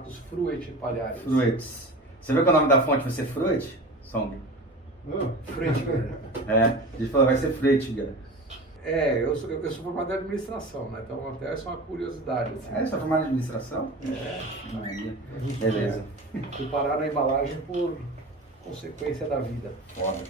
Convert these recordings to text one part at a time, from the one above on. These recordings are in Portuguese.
Marcos Fruet Palhares. Fruets. Você viu que o nome da fonte vai ser Fruet? Song. Fruetiger. A gente falou, vai ser Fruetiger. Eu sou formado em administração, né? Então até essa é uma curiosidade. Assim. Você é formado em administração? Maria. Beleza. Fui parar na embalagem por consequência da vida. Foda.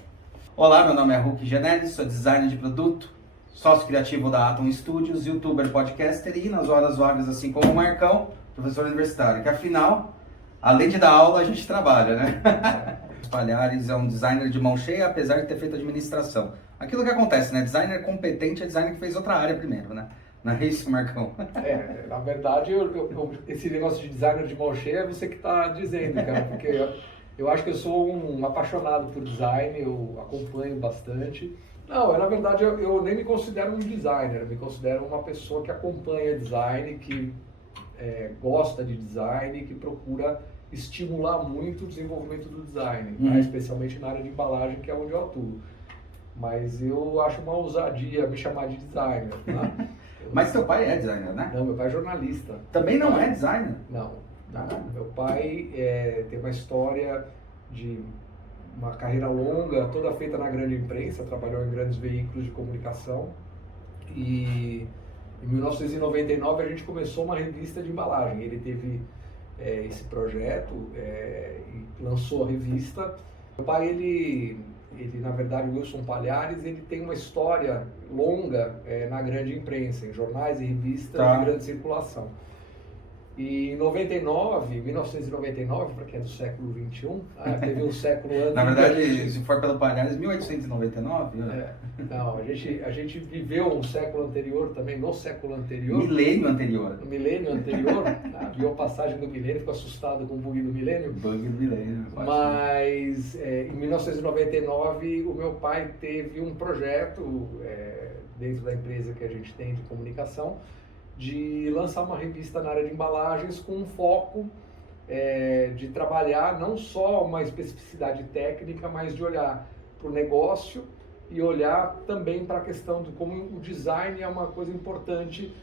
Olá, meu nome é Hulk Genelis, sou designer de produto, sócio criativo da Atom Studios, youtuber, podcaster e nas horas vagas, assim como o Marcão, professor universitário, que afinal, além de dar aula, a gente trabalha, né? Palhares é um designer de mão cheia, apesar de ter feito administração. Aquilo que acontece, né? Designer competente é designer que fez outra área primeiro, né? Não é isso, Marcão? Na verdade, esse negócio de designer de mão cheia é você que está dizendo, cara, porque eu acho que eu sou um apaixonado por design, eu acompanho bastante. Não, na verdade, eu nem me considero um designer, eu me considero uma pessoa que acompanha design, que gosta de design, que procura estimular muito o desenvolvimento do design, tá? Especialmente na área de embalagem, que é onde eu atuo. Mas eu acho uma ousadia me chamar de designer, tá? Mas teu pai é designer, né? Não, meu pai é jornalista. Também não é designer? Não. Meu pai tem uma história de uma carreira longa, toda feita na grande imprensa, trabalhou em grandes veículos de comunicação e em 1999 a gente começou uma revista de embalagem. Ele teve esse projeto e lançou a revista. Meu pai, ele na verdade, o Wilson Palhares, ele tem uma história longa na grande imprensa, em jornais e revistas de grande circulação. E em 1999, para quem é do século XXI, teve um século antes... Na verdade, se for pelo Palhares, 1899? Não, a gente viveu um século anterior também, no século anterior. Milênio anterior. No milênio anterior, viu a passagem do milênio, ficou assustado com o bug do milênio. Bug do milênio. Mas em 1999 o meu pai teve um projeto dentro da empresa que a gente tem de comunicação, de lançar uma revista na área de embalagens com um foco de trabalhar não só uma especificidade técnica, mas de olhar para o negócio e olhar também para a questão de como o design é uma coisa importante.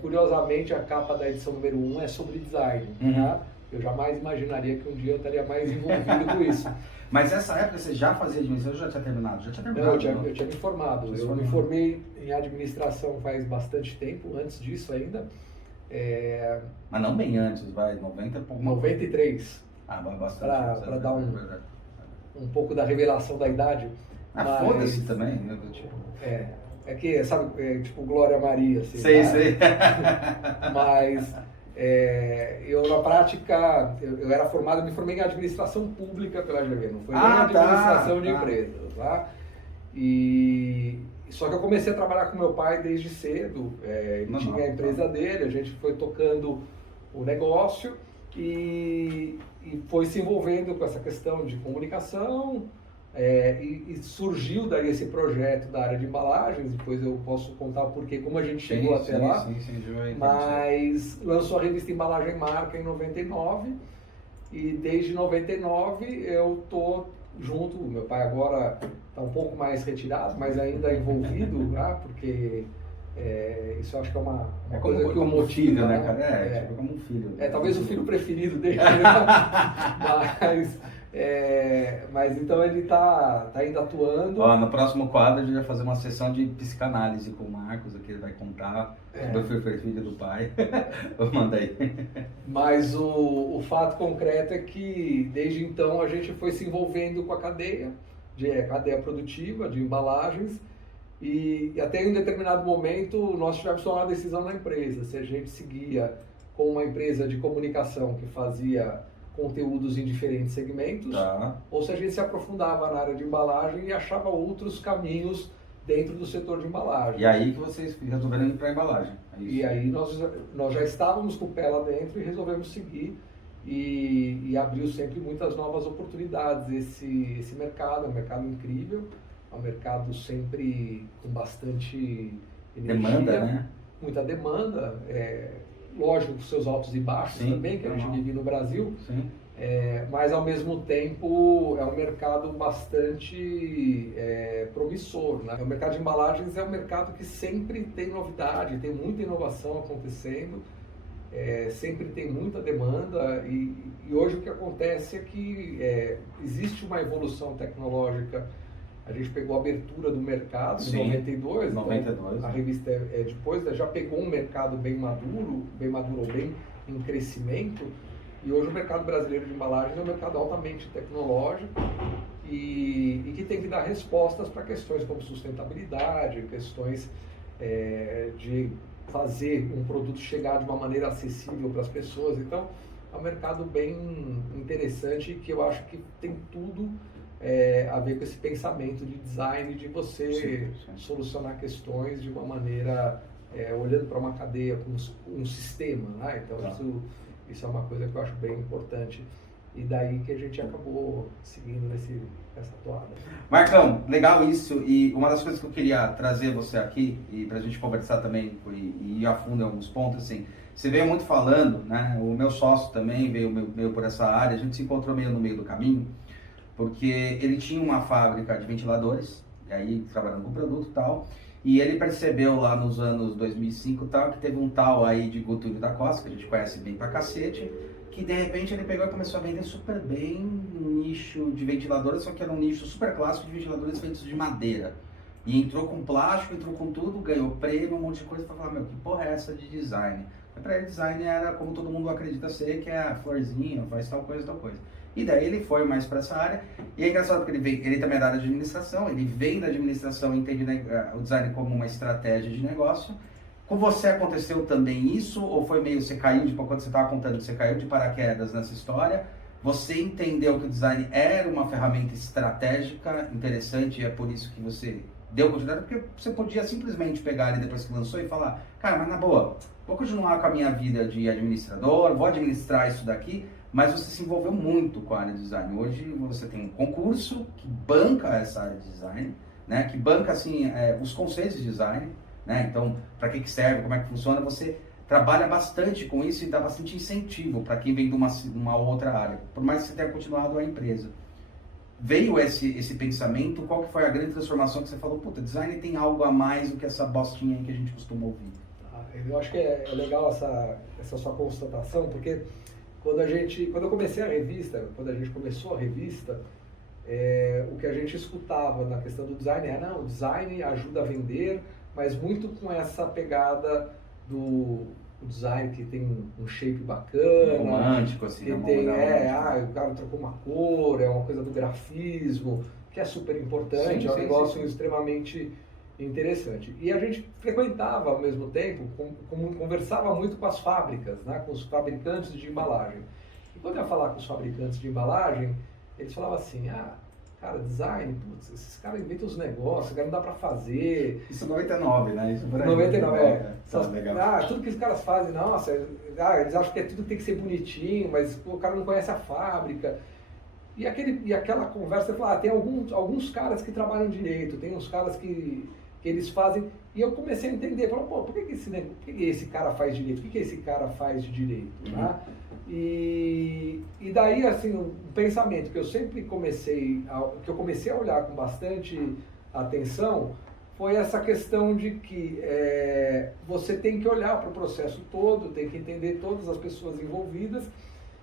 Curiosamente, a capa da edição número 1 é sobre design. Tá? Eu jamais imaginaria que um dia eu estaria mais envolvido com isso. Mas nessa época você já fazia administração ou já tinha terminado? Já tinha terminado? Não, eu tinha me formado. Eu me formei em administração faz bastante tempo, antes disso ainda. Mas não bem antes, vai, 90 por 93. Vai bastante. Para dar um pouco da revelação da idade. Foda-se também. É que, sabe, tipo Glória Maria. Assim, sei. Mas... eu na prática, eu era formado, me formei em administração pública pela GV, não foi nem administração de empresas, tá? Só que eu comecei a trabalhar com meu pai desde cedo, ele tinha a empresa dele, a gente foi tocando o negócio e foi se envolvendo com essa questão de comunicação. E surgiu daí esse projeto da área de embalagens, depois eu posso contar o porquê, como a gente chegou até lá, mas lançou a revista Embalagem Marca em 99 e desde 99 eu tô junto, meu pai agora está um pouco mais retirado, mas ainda envolvido, porque isso eu acho que é uma coisa que o motiva, né, cara? Tipo como um filho. Talvez o filho preferido dele, mas então ele tá ainda atuando. No próximo quadro a gente vai fazer uma sessão de psicanálise com o Marcos, aqui ele vai contar sobre o filho do pai. Manda aí. Mas o fato concreto é que desde então a gente foi se envolvendo com a cadeia produtiva de embalagens e até em um determinado momento nós tivemos que tomar uma decisão na empresa, se a gente seguia com uma empresa de comunicação que fazia conteúdos em diferentes segmentos, ou se a gente se aprofundava na área de embalagem e achava outros caminhos dentro do setor de embalagem. E aí que vocês resolveram ir para a embalagem? E aí nós já estávamos com o pé lá dentro e resolvemos seguir e abriu sempre muitas novas oportunidades. Esse mercado é um mercado incrível, é um mercado sempre com bastante energia, demanda, né? Muita demanda. Lógico, com seus altos e baixos também, que a gente vive no Brasil, mas ao mesmo tempo é um mercado bastante promissor, né? O mercado de embalagens é um mercado que sempre tem novidade, tem muita inovação acontecendo, sempre tem muita demanda e hoje o que acontece é que existe uma evolução tecnológica. A gente pegou a abertura do mercado em 92, então a revista depois já pegou um mercado bem maduro ou bem em crescimento, e hoje o mercado brasileiro de embalagem é um mercado altamente tecnológico e que tem que dar respostas para questões como sustentabilidade, questões de fazer um produto chegar de uma maneira acessível para as pessoas. Então é um mercado bem interessante que eu acho que tem tudo a ver com esse pensamento de design, de você solucionar questões de uma maneira olhando para uma cadeia, como um sistema, né? Então isso é uma coisa que eu acho bem importante e daí que a gente acabou seguindo nessa toada. Marcão, legal isso, e uma das coisas que eu queria trazer você aqui e para a gente conversar também e ir a fundo em alguns pontos, assim, você veio muito falando, né? O meu sócio também veio meio por essa área, a gente se encontrou meio no meio do caminho, porque ele tinha uma fábrica de ventiladores, e aí trabalhando com produto e tal, e ele percebeu lá nos anos 2005 tal, que teve um tal aí de Getúlio da Costa, que a gente conhece bem pra cacete, que de repente ele pegou e começou a vender super bem um nicho de ventiladores, só que era um nicho super clássico de ventiladores feitos de madeira. E entrou com plástico, entrou com tudo, ganhou prêmio, um monte de coisa, pra falar, meu, que porra é essa de design? Pra ele, design era como todo mundo acredita ser, que é a florzinha, faz tal coisa, tal coisa. E daí ele foi mais para essa área, e é engraçado porque ele também é da área de administração, ele vem da administração e entende o design como uma estratégia de negócio. Com você aconteceu também isso, ou foi meio, você caiu, quando você estava contando, você caiu de paraquedas nessa história, você entendeu que o design era uma ferramenta estratégica interessante, e é por isso que você deu continuidade, porque você podia simplesmente pegar ele depois que lançou e falar, cara, mas na boa, vou continuar com a minha vida de administrador, vou administrar isso daqui, mas você se envolveu muito com a área de design. Hoje você tem um concurso que banca essa área de design, né? Que banca assim, os conceitos de design, né? Então, para que serve, como é que funciona, você trabalha bastante com isso e dá bastante incentivo para quem vem de uma outra área, por mais que você tenha continuado a empresa. Veio esse pensamento, qual que foi a grande transformação que você falou, puta, design tem algo a mais do que essa bostinha aí que a gente costuma ouvir? Eu acho que é legal essa sua constatação, porque quando eu comecei a revista, quando a gente começou a revista, o que a gente escutava na questão do design não, o design ajuda a vender, mas muito com essa pegada do design que tem um shape bacana, romântico, assim, que tem, o cara trocou uma cor, é uma coisa do grafismo, que é super importante, é um negócio extremamente interessante. E a gente frequentava ao mesmo tempo, conversava muito com as fábricas, né, com os fabricantes de embalagem. E quando eu ia falar com os fabricantes de embalagem, eles falavam assim, cara, design, putz, esses caras inventam os negócios, não dá pra fazer. Isso em 99, né? Isso por aí. 99, legal. Tudo que os caras fazem, nossa, eles acham que tudo tem que ser bonitinho, mas o cara não conhece a fábrica. E aquela conversa, tem alguns caras que trabalham direito, tem uns caras que eles fazem, e eu comecei a entender, por que esse cara faz direito? O que esse cara faz de direito? Né? E daí, assim, um pensamento que eu sempre comecei a olhar com bastante atenção, foi essa questão de que você tem que olhar para o processo todo, tem que entender todas as pessoas envolvidas,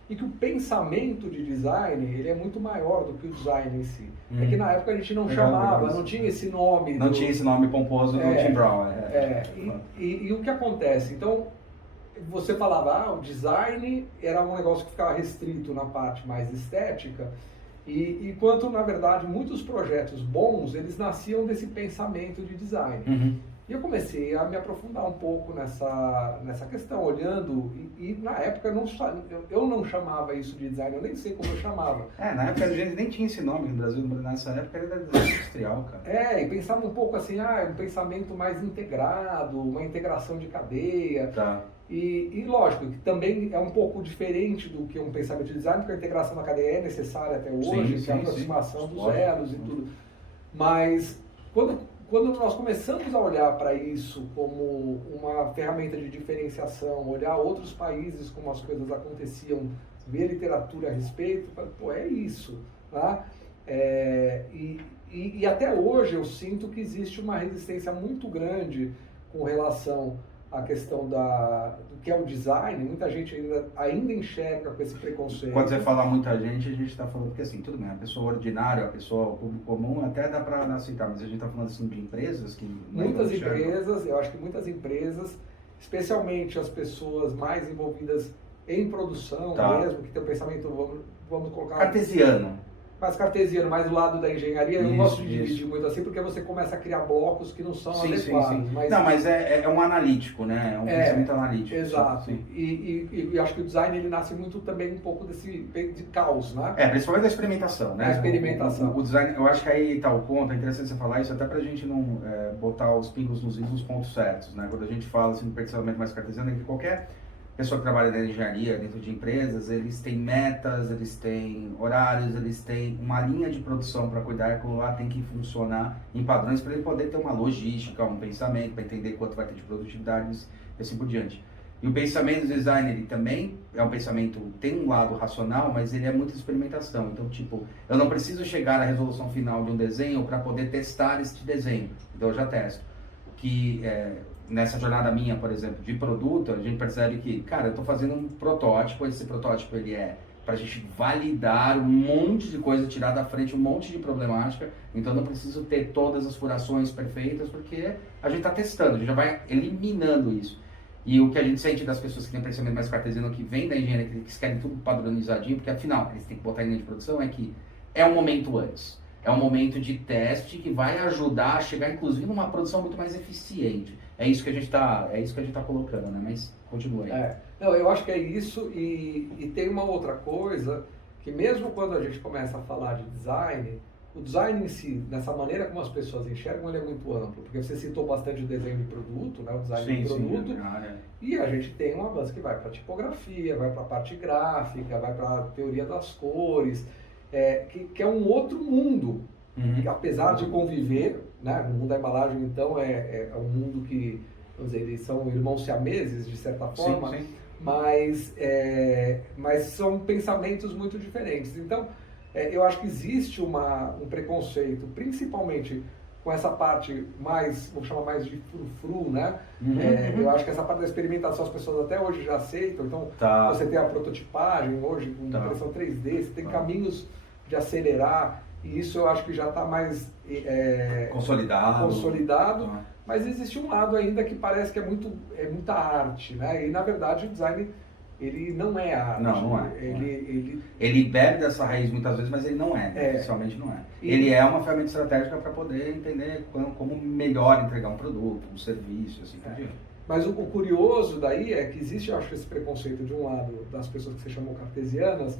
e que o pensamento de design, ele é muito maior do que o design em si. É que na época a gente não chamava, não tinha esse nome. Não tinha esse nome pomposo do Tim Brown. E o que acontece? Então, você falava, o design era um negócio que ficava restrito na parte mais estética, enquanto, na verdade, muitos projetos bons, eles nasciam desse pensamento de design. E eu comecei a me aprofundar um pouco nessa questão, olhando, e na época eu não chamava isso de design, eu nem sei como eu chamava. Na época a gente nem tinha esse nome no Brasil, nessa época era design industrial, cara. E pensava um pouco assim, um pensamento mais integrado, uma integração de cadeia. Tá. E lógico, que também é um pouco diferente do que um pensamento de design, porque a integração na cadeia é necessária até hoje, que é a aproximação dos elos e tudo. Mas quando nós começamos a olhar para isso como uma ferramenta de diferenciação, olhar outros países como as coisas aconteciam, ver literatura a respeito, é isso. Tá? E até hoje eu sinto que existe uma resistência muito grande com relação a questão do que é o design, muita gente ainda enxerga com esse preconceito. Quando você fala muita gente, a gente está falando, porque assim, tudo bem, a pessoa ordinária, a pessoa, o público comum, até dá para aceitar, mas a gente está falando assim de empresas que... Muitas empresas, eu acho que muitas empresas, especialmente as pessoas mais envolvidas em produção mesmo, que tem um pensamento, vamos colocar... Cartesiano. Mais cartesiano, mais do lado da engenharia, eu não gosto de dividir muito assim, porque você começa a criar blocos que não são adequados. Sim. Mas é um analítico, né? É um pensamento analítico. Exato. E acho que o design ele nasce muito também um pouco de caos, né? Principalmente da experimentação, né? A experimentação. O design, eu acho que aí tá o ponto, é interessante você falar isso, até pra gente não botar os pingos nos is nos pontos certos, né? Quando a gente fala assim, do pensamento mais cartesiano, é que qualquer pessoa que trabalha na engenharia, dentro de empresas, eles têm metas, eles têm horários, eles têm uma linha de produção para cuidar, aquilo lá tem que funcionar em padrões para ele poder ter uma logística, um pensamento, para entender quanto vai ter de produtividade e assim por diante. E o pensamento do design, ele também é um pensamento, tem um lado racional, mas ele é muita experimentação. Então, tipo, eu não preciso chegar à resolução final de um desenho para poder testar este desenho. Então, eu já testo. Nessa jornada minha, por exemplo, de produto, a gente percebe que, cara, eu estou fazendo um protótipo, esse protótipo ele é para a gente validar um monte de coisa, tirar da frente um monte de problemática, então eu não preciso ter todas as furações perfeitas, porque a gente está testando, a gente já vai eliminando isso. E o que a gente sente das pessoas que têm pensamento mais cartesiano, que vem da engenharia, que querem tudo padronizadinho, porque afinal, eles têm que botar em linha de produção, é que é um momento antes. É um momento de teste que vai ajudar a chegar, inclusive, numa produção muito mais eficiente. É isso que a gente está colocando, né? Mas continua aí. Não, eu acho que é isso e tem uma outra coisa que mesmo quando a gente começa a falar de design, o design em si, nessa maneira como as pessoas enxergam, ele é muito amplo. Porque você citou bastante o desenho de produto, né? O design de produto. E a gente tem um avanço que vai para tipografia, vai para a parte gráfica, vai para a teoria das cores, que é um outro mundo. Que, apesar de conviver, né, no mundo da embalagem, então, é um mundo que, vamos dizer, eles são irmãos siameses, de certa forma, sim. Mas são pensamentos muito diferentes. Então, eu acho que existe um preconceito, principalmente com essa parte mais, vou chamar mais de frufru, né? Eu acho que essa parte da experimentação as pessoas até hoje já aceitam. Então, você tem a prototipagem hoje, com impressão 3D, você tem caminhos de acelerar. E isso eu acho que já está mais consolidado, mas existe um lado ainda que parece que é muita arte, né? E na verdade o design ele não é arte. Não é. Ele bebe dessa raiz muitas vezes, mas ele não é, né? Oficialmente não é. Ele é uma ferramenta estratégica para poder entender como melhor entregar um produto, um serviço, assim por diante. Mas o curioso daí é que existe, eu acho, esse preconceito de um lado das pessoas que você chamou cartesianas,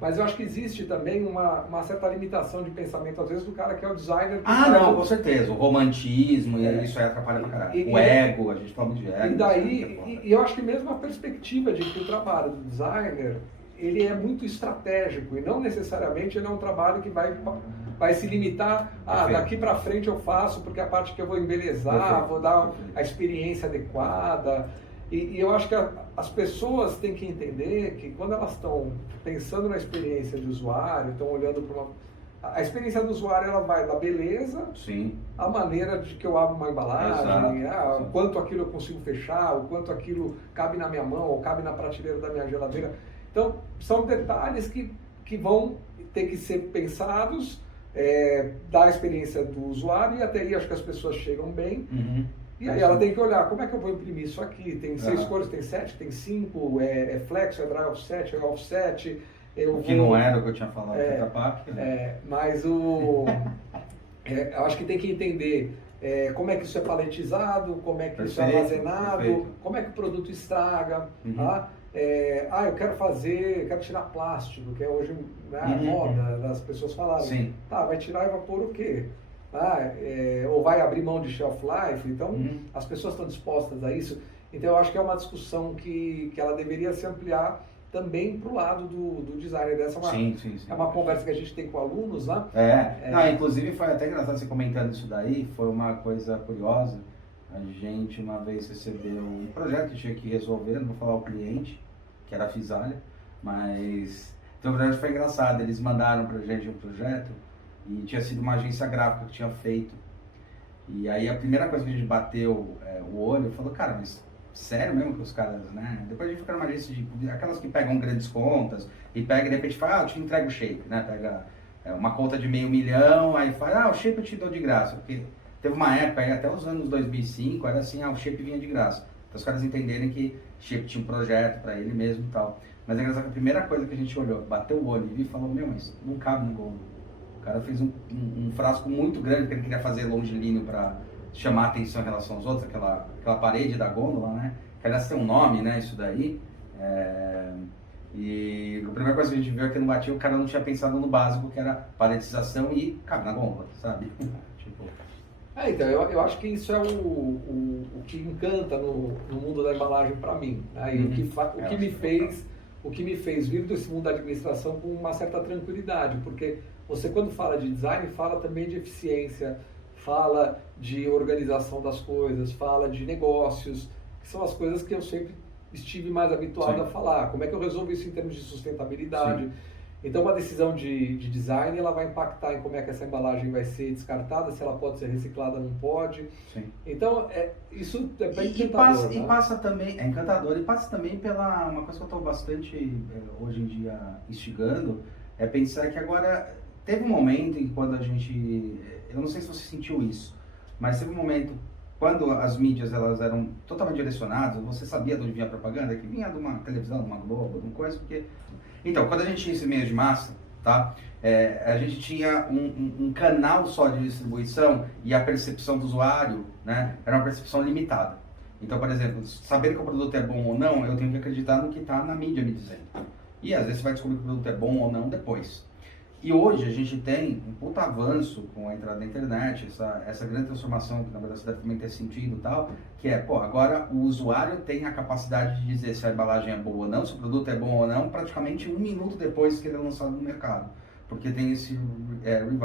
mas eu acho que existe também uma certa limitação de pensamento, às vezes, do cara que é o designer. Não, com certeza. O romantismo, isso aí atrapalha pra caralho. O ego, a gente fala muito de ego. E daí, eu acho que mesmo a perspectiva de que o trabalho do designer, ele é muito estratégico e não necessariamente ele é um trabalho que vai se limitar daqui para frente eu faço porque é a parte que eu vou embelezar, vou dar a experiência adequada. E eu acho que as pessoas têm que entender que quando elas estão pensando na experiência de usuário, estão olhando para a experiência do usuário, ela vai da beleza, a maneira de que eu abro uma embalagem, o quanto aquilo eu consigo fechar, o quanto aquilo cabe na minha mão ou cabe na prateleira da minha geladeira. Então, são detalhes que vão ter que ser pensados, da experiência do usuário, e até aí acho que as pessoas chegam bem. E aí ela tem que olhar, como é que eu vou imprimir isso aqui? Tem 6 cores, tem 7, tem 5, é flexo, é dry offset, é offset. O que não era o que eu tinha falado da PAC. Mas eu acho que tem que entender como é que isso é paletizado, como é que isso é armazenado, como é que o produto estraga. Eu quero tirar plástico, que é hoje a moda das pessoas falarem. Vai tirar e vapor o quê? Ou vai abrir mão de shelf life. Então, as pessoas estão dispostas a isso. Então, eu acho que é uma discussão que ela deveria se ampliar também para o lado do designer. Essa é uma conversa que a gente tem com alunos, né? Inclusive, foi até engraçado você comentando isso daí. Foi uma coisa curiosa. A gente uma vez recebeu um projeto que tinha que resolver, não vou falar o cliente, que era a Fisalha, mas então, o projeto foi engraçado. Eles mandaram pra gente um projeto e tinha sido uma agência gráfica que tinha feito. E aí a primeira coisa que a gente bateu o olho, falou, cara, mas sério mesmo que os caras, né? Depois a gente fica numa lista de aquelas que pegam grandes contas e pega e de repente fala, eu te entrego o shape, né? Pega uma conta de $500 mil, aí fala, o shape eu te dou de graça. Porque teve uma época, aí até os anos 2005, era assim, o shape vinha de graça. Então os caras entenderem que shape tinha um projeto para ele mesmo e tal. Mas é engraçado que a primeira coisa que a gente olhou, bateu o olho e viu e falou, meu, mas não cabe no gol. O cara fez um frasco muito grande que ele queria fazer longilíneo para chamar a atenção em relação aos outros, aquela parede da gôndola, né? Que aliás tem um nome, né? Isso daí. E a primeira coisa que a gente viu é que no batia o cara não tinha pensado no básico, que era paletização e cabe na gôndola, sabe? Tipo... então, eu acho que isso é o que encanta no mundo da embalagem para mim. Né? E o que me fez vir desse mundo da administração com uma certa tranquilidade, porque você quando fala de design, fala também de eficiência, fala de organização das coisas, fala de negócios, que são as coisas que eu sempre estive mais habituado Sim. a falar. Como é que eu resolvo isso em termos de sustentabilidade? Sim. Então, uma decisão de design, ela vai impactar em como é que essa embalagem vai ser descartada, se ela pode ser reciclada, não pode. Sim. Então, isso é bem encantador. E passa também, é encantador, e passa também pela, uma coisa que eu estou bastante, hoje em dia, instigando, é pensar que agora, teve um momento em quando a gente, eu não sei se você sentiu isso, mas teve um momento quando as mídias elas eram totalmente direcionadas, você sabia de onde vinha a propaganda, que vinha de uma televisão, de uma Globo, de uma coisa, porque... Então, quando a gente tinha esse meio de massa, tá? A gente tinha um canal só de distribuição e a percepção do usuário, né? Era uma percepção limitada. Então, por exemplo, saber que o produto é bom ou não, eu tenho que acreditar no que está na mídia me dizendo. E às vezes você vai descobrir que o produto é bom ou não depois. E hoje a gente tem um puta avanço com a entrada da internet, essa grande transformação que na verdade você deve também ter sentido e tal, que é, agora o usuário tem a capacidade de dizer se a embalagem é boa ou não, se o produto é bom ou não, praticamente 1 minuto depois que ele é lançado no mercado, porque tem esse review.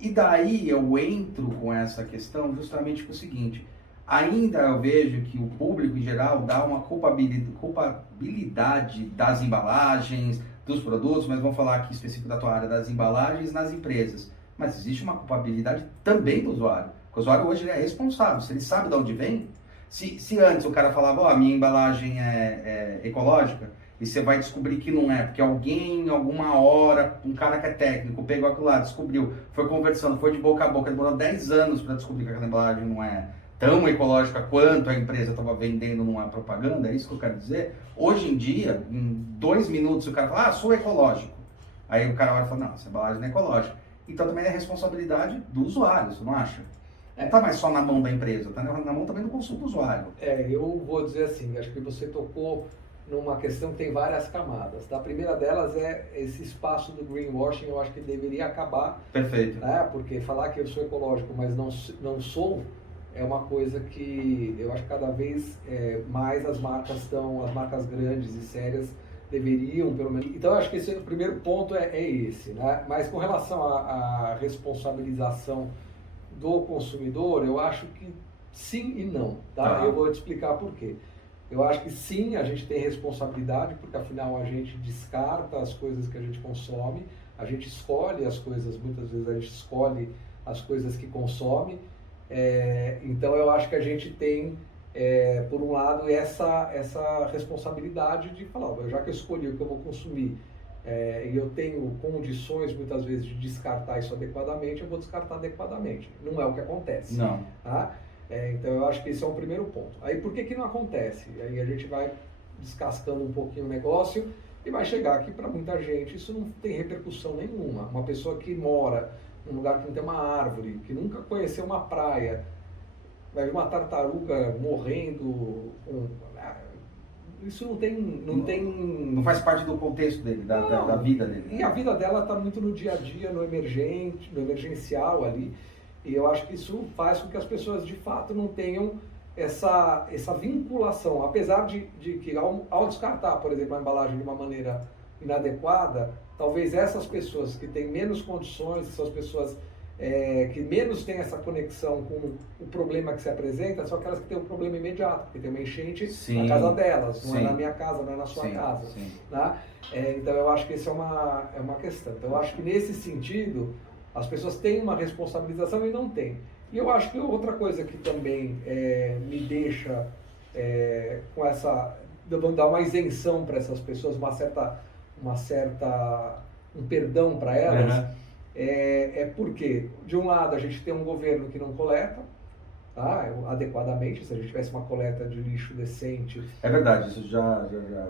E daí eu entro com essa questão justamente com o seguinte, ainda eu vejo que o público em geral dá uma culpabilidade das embalagens, dos produtos, mas vamos falar aqui específico da tua área, das embalagens nas empresas. Mas existe uma culpabilidade também do usuário. Porque o usuário hoje ele é responsável, se ele sabe de onde vem, se antes o cara falava, a minha embalagem é ecológica, e você vai descobrir que não é, porque alguém, em alguma hora, um cara que é técnico, pegou aquilo lá, descobriu, foi conversando, foi de boca a boca, demorou 10 anos para descobrir que aquela embalagem não é tão ecológica quanto a empresa estava vendendo numa propaganda, é isso que eu quero dizer. Hoje em dia, em 2 minutos, o cara fala, sou ecológico. Aí o cara vai falar, não, essa embalagem não é ecológica. Então também é responsabilidade do usuário, você não acha? Não está mais só na mão da empresa, está na mão também do consumo do usuário. Eu vou dizer assim, acho que você tocou numa questão que tem várias camadas. A primeira delas é esse espaço do greenwashing, eu acho que deveria acabar. Perfeito. Né? Porque falar que eu sou ecológico, mas não sou, é uma coisa que eu acho que cada vez mais as marcas grandes e sérias deveriam, pelo menos. Então, eu acho que o primeiro ponto é esse, né? Mas com relação à responsabilização do consumidor, eu acho que sim e não, tá? Eu vou te explicar por quê. Eu acho que sim, a gente tem responsabilidade, porque afinal a gente descarta as coisas que a gente consome, a gente escolhe as coisas, muitas vezes a gente escolhe as coisas que consome. Então eu acho que a gente tem, por um lado, essa responsabilidade de falar, já que eu escolhi o que eu vou consumir e eu tenho condições muitas vezes de descartar isso adequadamente, eu vou descartar adequadamente. Não é o que acontece. Não. Tá? Então eu acho que esse é o primeiro ponto. Aí por que não acontece? Aí a gente vai descascando um pouquinho o negócio e vai chegar aqui para muita gente, isso não tem repercussão nenhuma. Uma pessoa que mora num lugar que não tem uma árvore, que nunca conheceu uma praia, vai ver uma tartaruga morrendo, isso não faz parte do contexto dele, da vida dele. E a vida dela está muito no dia a dia, no emergencial ali, e eu acho que isso faz com que as pessoas de fato não tenham essa vinculação, apesar de que ao descartar, por exemplo, a embalagem de uma maneira inadequada, talvez essas pessoas que têm menos condições, essas pessoas que menos têm essa conexão com o problema que se apresenta, são aquelas que têm um problema imediato, porque tem uma enchente na casa delas, não é na minha casa, não é na sua casa. Tá? Então eu acho que isso é uma questão. Então eu acho que nesse sentido, as pessoas têm uma responsabilização e não têm. E eu acho que outra coisa que também me deixa com essa, vamos dar uma isenção para essas pessoas, um perdão para elas, porque, de um lado, a gente tem um governo que não coleta, tá, adequadamente. Se a gente tivesse uma coleta de lixo decente... É verdade, isso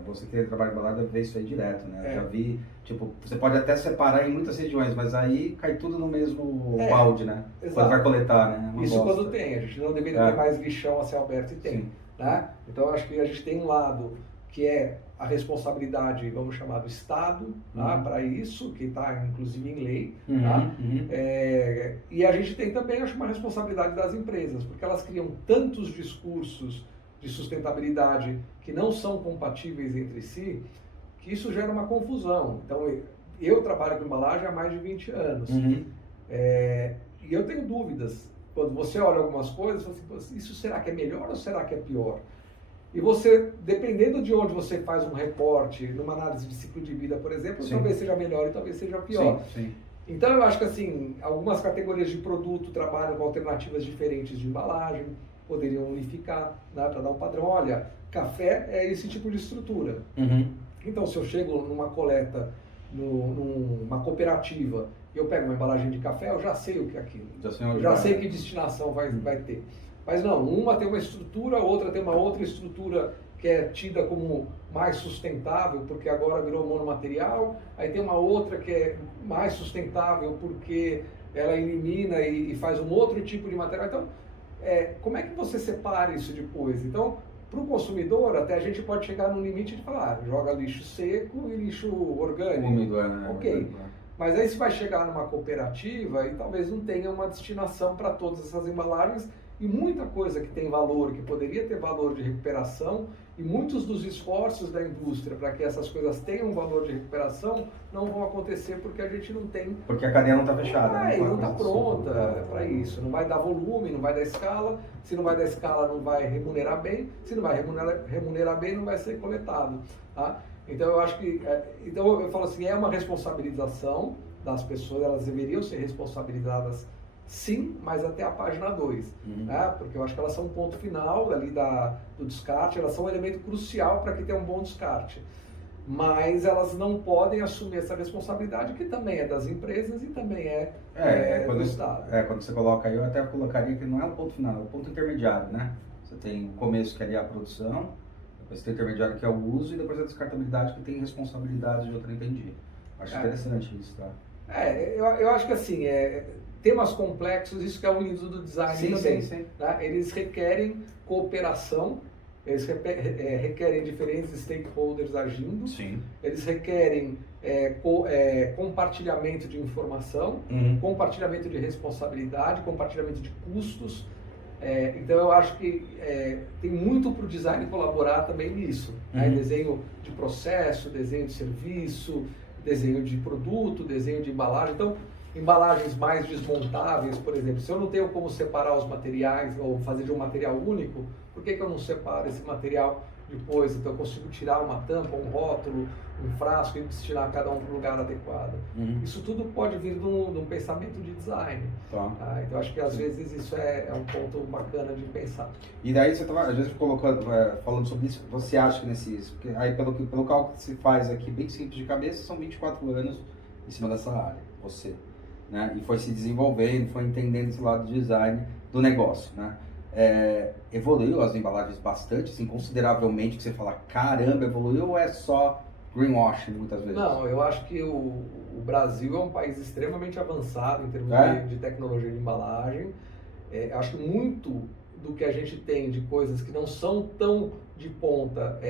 você que trabalha em balada deve ver isso aí direto, né? Já vi, tipo, você pode até separar em muitas regiões, mas aí cai tudo no mesmo balde, né? Exato. Quando vai coletar, né? Isso quando tem, a gente não deveria ter mais lixão a céu aberto, e tem, né? Então eu acho que a gente tem um lado que é a responsabilidade, vamos chamar, do Estado, tá? Para isso, que está inclusive em lei, tá? E a gente tem também, acho, uma responsabilidade das empresas, porque elas criam tantos discursos de sustentabilidade que não são compatíveis entre si, que isso gera uma confusão. Então, eu trabalho com embalagem há mais de 20 anos, e eu tenho dúvidas. Quando você olha algumas coisas, você fala assim, isso será que é melhor ou será que é pior? E você, dependendo de onde você faz um reporte, numa análise de ciclo de vida, por exemplo, talvez seja melhor e talvez seja pior. Sim. Então eu acho que assim, algumas categorias de produto trabalham com alternativas diferentes de embalagem, poderiam unificar, né, para dar um padrão. Olha, café é esse tipo de estrutura. Então se eu chego numa coleta, numa cooperativa, e eu pego uma embalagem de café, eu já sei o que é aquilo. Já sei que destinação vai ter. Mas não, uma tem uma estrutura, outra tem uma outra estrutura que é tida como mais sustentável, porque agora virou monomaterial, aí tem uma outra que é mais sustentável porque ela elimina e faz um outro tipo de material. Então, como é que você separa isso depois? Então, para o consumidor, até a gente pode chegar num limite de falar, joga lixo seco e lixo orgânico. Úmido, né? Ok. Mas aí você vai chegar numa cooperativa e talvez não tenha uma destinação para todas essas embalagens, e muita coisa que tem valor, que poderia ter valor de recuperação, e muitos dos esforços da indústria para que essas coisas tenham valor de recuperação não vão acontecer porque a gente não tem... Porque a cadeia não está fechada. Não está pronta para isso, não vai dar volume, não vai dar escala. Se não vai dar escala, não vai remunerar bem. Se não vai remunerar bem, não vai ser coletado. Tá? Então eu acho que... Então eu falo assim, é uma responsabilização das pessoas, elas deveriam ser responsabilizadas, sim, mas até a página 2, né? Porque eu acho que elas são um ponto final ali do descarte, elas são um elemento crucial para que tenha um bom descarte. Mas elas não podem assumir essa responsabilidade, que também é das empresas e também do Estado. Quando você coloca aí, eu até colocaria que não é o ponto final, é o ponto intermediário, né? Você tem o começo, que é a produção, depois tem o intermediário, que é o uso, e depois a descartabilidade, que tem responsabilidade de outra entendi. Acho interessante isso, tá? Eu acho que assim, temas complexos, isso que é o lindo do design também. Sim. Tá? Eles requerem cooperação, eles requerem diferentes stakeholders agindo, eles requerem compartilhamento de informação, compartilhamento de responsabilidade, compartilhamento de custos. Então eu acho que tem muito para o design colaborar também nisso. Né? Desenho de processo, desenho de serviço, desenho de produto, desenho de embalagem. Então, embalagens mais desmontáveis, por exemplo, se eu não tenho como separar os materiais ou fazer de um material único, por que eu não separo esse material depois? Então eu consigo tirar uma tampa, um rótulo, um frasco e destinar cada um para o lugar adequado. Isso tudo pode vir de um pensamento de design. Então acho que às vezes isso é um ponto bacana de pensar. E daí você estava, às vezes, falando sobre isso, você acha que porque aí pelo cálculo que se faz aqui, bem simples de cabeça, são 24 anos em cima dessa área, você. Né? E foi se desenvolvendo, foi entendendo esse lado do design do negócio, né? Evoluiu as embalagens bastante, assim, consideravelmente, que você fala, caramba, evoluiu, ou é só greenwashing muitas vezes? Não, eu acho que o Brasil é um país extremamente avançado em termos de tecnologia de embalagem. Acho que muito do que a gente tem de coisas que não são tão de ponta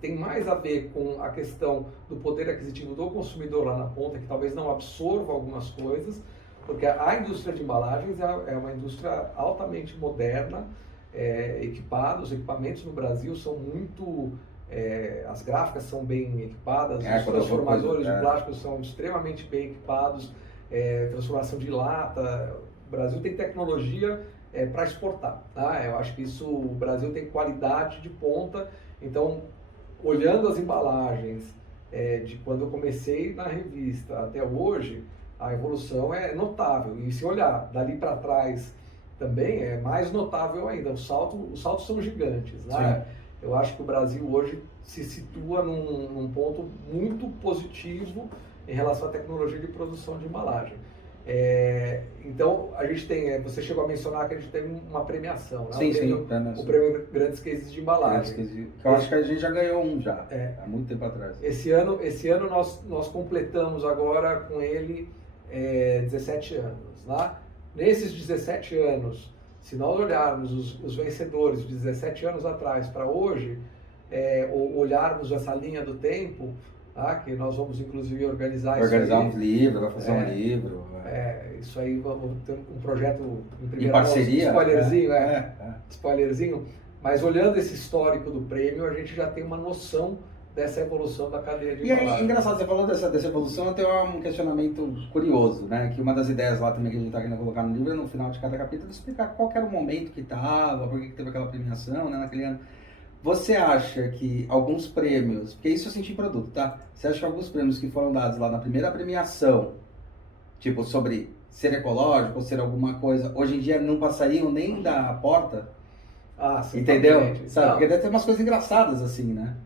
tem mais a ver com a questão do poder aquisitivo do consumidor lá na ponta, que talvez não absorva algumas coisas, porque a indústria de embalagens é uma indústria altamente moderna, os equipamentos no Brasil são muito... as gráficas são bem equipadas, os transformadores de plástico são extremamente bem equipados, transformação de lata. O Brasil tem tecnologia para exportar, tá? Eu acho que o Brasil tem qualidade de ponta. Então, olhando as embalagens de quando eu comecei na revista até hoje, a evolução é notável. E se olhar dali para trás, também é mais notável ainda. Os saltos são gigantes, né? Eu acho que o Brasil hoje se situa num ponto muito positivo em relação à tecnologia de produção de embalagem. Então, a gente tem, você chegou a mencionar que a gente tem uma premiação, né? O prêmio Grandes Cases de Embalagem. Eu acho que a gente já ganhou um já, há muito tempo atrás. Esse ano nós completamos agora com ele 17 anos. Né? Nesses 17 anos, se nós olharmos os vencedores de 17 anos atrás para hoje, ou olharmos essa linha do tempo, que nós vamos inclusive organizar um livro, vai fazer um livro. Isso aí, vamos ter um projeto em parceria. Spoilerzinho. Mas olhando esse histórico do prêmio, a gente já tem uma noção dessa evolução da cadeia de embalagem. E é engraçado, você falou dessa evolução, eu tenho um questionamento curioso, né? Que uma das ideias lá também que a gente está querendo colocar no livro é no final de cada capítulo explicar qual era o momento que estava, por que teve aquela premiação, né, naquele ano. Você acha que alguns prêmios, porque isso eu senti em produto, tá? Você acha que alguns prêmios que foram dados lá na primeira premiação, tipo sobre ser ecológico ou ser alguma coisa, hoje em dia não passariam nem da porta? Sim, entendeu? Sabe? Porque deve ter umas coisas engraçadas assim, né?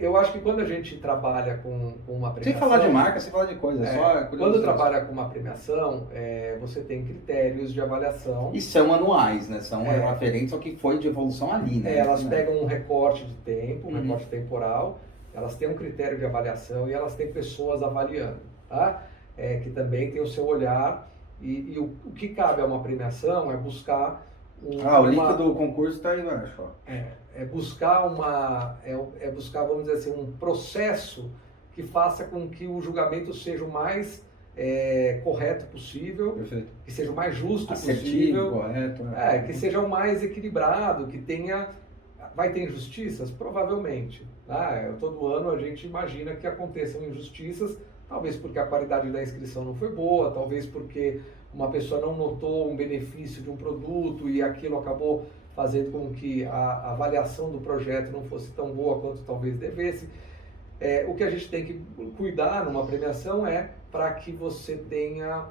Eu acho que quando a gente trabalha com uma premiação... Sem falar de marca, sem falar de coisa, só... Quando trabalha com uma premiação, você tem critérios de avaliação... E são anuais, né? São referentes ao que foi de evolução ali, né? Elas pegam um recorte de tempo, um recorte temporal, elas têm um critério de avaliação e elas têm pessoas avaliando, tá? Que também tem o seu olhar e o que cabe a uma premiação é buscar... o link do concurso está aí embaixo, ó. Buscar vamos dizer assim, um processo que faça com que o julgamento seja o mais correto possível, perfeito, que seja o mais justo assertivo, possível, correto, que seja o mais equilibrado, que tenha... Vai ter injustiças? Provavelmente. Todo ano a gente imagina que aconteçam injustiças, talvez porque a qualidade da inscrição não foi boa, talvez porque uma pessoa não notou um benefício de um produto e aquilo acabou fazendo com que a avaliação do projeto não fosse tão boa quanto talvez devesse. O que a gente tem que cuidar numa premiação é para que você tenha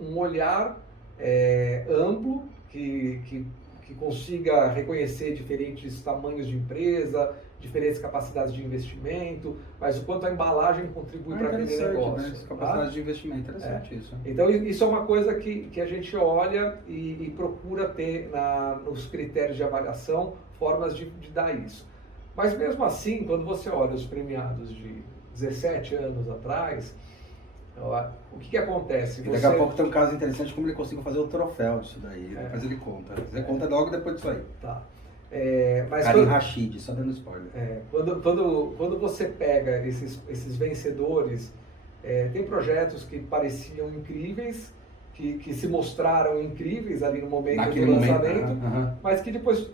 um olhar amplo, que consiga reconhecer diferentes tamanhos de empresa, diferentes capacidades de investimento, mas o quanto a embalagem contribui para aquele negócio. Né? Capacidade de investimento, interessante isso. Então isso é uma coisa que a gente olha e procura ter nos critérios de avaliação formas de dar isso. Mas mesmo assim, quando você olha os premiados de 17 anos atrás, o que acontece? Daqui a pouco tem um caso interessante como ele conseguiu fazer o troféu disso daí, depois ele conta. Ele conta logo depois disso aí. Tá. Karim Rashid, só dando spoiler. Quando você pega esses vencedores, tem projetos que pareciam incríveis, que se mostraram incríveis ali no momento do lançamento, mas que depois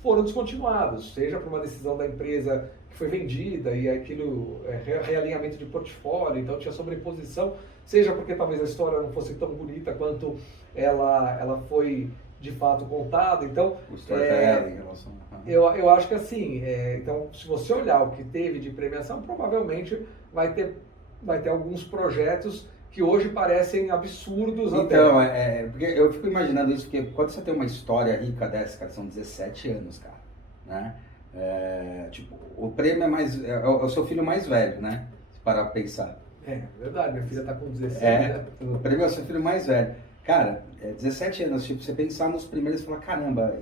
foram descontinuados, seja por uma decisão da empresa que foi vendida e aquilo realinhamento de portfólio, então tinha sobreposição, seja porque talvez a história não fosse tão bonita quanto ela foi de fato contada. Então, em relação eu acho que assim, então, se você olhar o que teve de premiação, provavelmente vai ter alguns projetos que hoje parecem absurdos. Então, porque eu fico imaginando isso, porque quando você tem uma história rica dessa, cara, são 17 anos, cara, né? Tipo, o prêmio é o seu filho mais velho, né? Se parar pra pensar. Verdade, minha filha tá com 16, né? O prêmio é o seu filho mais velho. Cara, 17 anos, tipo, você pensar nos primeiros e falar, caramba,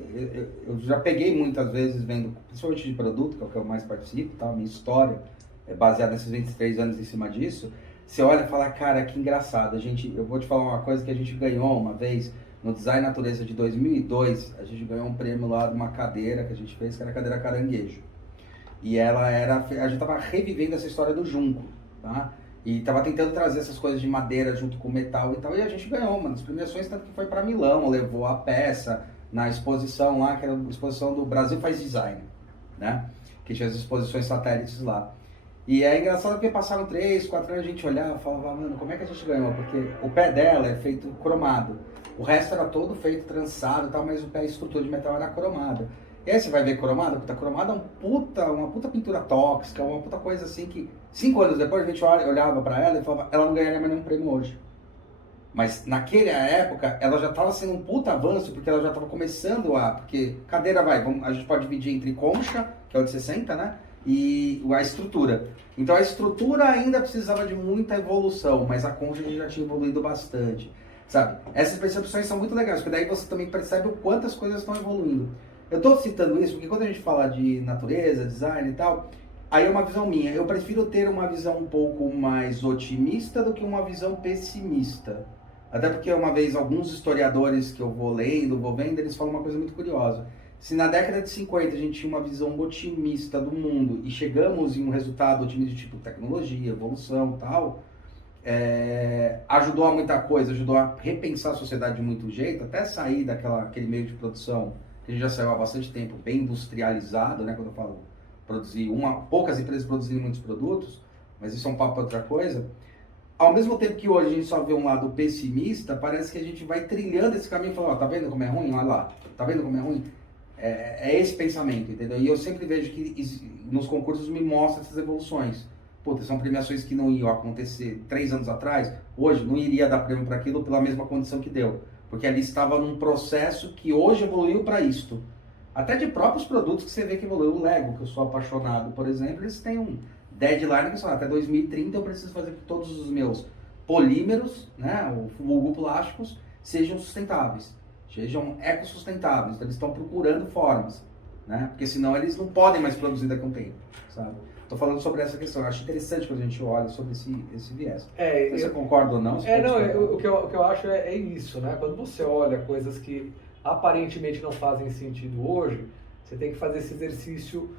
eu já peguei muitas vezes vendo, principalmente de produto, que é o que eu mais participo, tá? Minha história é baseada nesses 23 anos em cima disso. Você olha e fala, cara, que engraçado. Eu vou te falar uma coisa que a gente ganhou uma vez no Design Natureza de 2002. A gente ganhou um prêmio lá de uma cadeira que a gente fez, que era a cadeira Caranguejo. E a gente tava revivendo essa história do junco, tá? E tava tentando trazer essas coisas de madeira junto com metal e tal. E a gente ganhou uma das premiações, tanto que foi para Milão, levou a peça na exposição lá, que era a exposição do Brasil Faz Design, né? Que tinha as exposições satélites lá. E é engraçado porque passaram 3, 4 anos, a gente olhava e falava, mano, como é que a gente ganhou? Porque o pé dela é feito cromado. O resto era todo feito trançado e tal, mas o pé, a estrutura de metal era cromada. E aí você vai ver cromada, puta, cromada é uma puta pintura tóxica, uma puta coisa assim que 5 anos depois a gente olhava pra ela e falava, ela não ganharia mais nenhum prêmio hoje. Mas naquela época, ela já estava sendo um puta avanço, porque ela já estava começando porque cadeira a gente pode dividir entre concha, que é o de 60, né? E a estrutura. Então a estrutura ainda precisava de muita evolução, mas a concha a gente já tinha evoluído bastante, sabe? Essas percepções são muito legais, porque daí você também percebe o quanto as coisas estão evoluindo. Eu estou citando isso porque quando a gente fala de natureza, design e tal, aí é uma visão minha. Eu prefiro ter uma visão um pouco mais otimista do que uma visão pessimista. Até porque uma vez alguns historiadores que eu vou lendo, vou vendo, eles falam uma coisa muito curiosa. Se na década de 50 a gente tinha uma visão otimista do mundo e chegamos em um resultado otimista de tipo tecnologia, evolução e tal, ajudou a muita coisa, ajudou a repensar a sociedade de muito jeito, até sair daquele meio de produção que a gente já saiu há bastante tempo, bem industrializado, né? Quando eu falo produzir poucas empresas produzindo muitos produtos, mas isso é um papo para outra coisa. Ao mesmo tempo que hoje a gente só vê um lado pessimista, parece que a gente vai trilhando esse caminho e fala, tá vendo como é ruim? Olha lá, tá vendo como é ruim? É esse pensamento, entendeu? E eu sempre vejo que nos concursos me mostra essas evoluções. Puta, são premiações que não iam acontecer 3 anos atrás, hoje não iria dar prêmio para aquilo pela mesma condição que deu. Porque ali estava num processo que hoje evoluiu para isto. Até de próprios produtos que você vê que evoluiu. O Lego, que eu sou apaixonado, por exemplo, eles têm um deadline que até 2030 eu preciso fazer que todos os meus polímeros, né, ou plásticos, sejam sustentáveis, sejam ecossustentáveis. Então, eles estão procurando formas, né, porque senão eles não podem mais produzir daqui a um tempo, sabe? Estou falando sobre essa questão. Eu acho interessante quando a gente olha sobre esse viés. Você concorda ou não? O que eu acho é isso, né? Quando você olha coisas que aparentemente não fazem sentido hoje, você tem que fazer esse exercício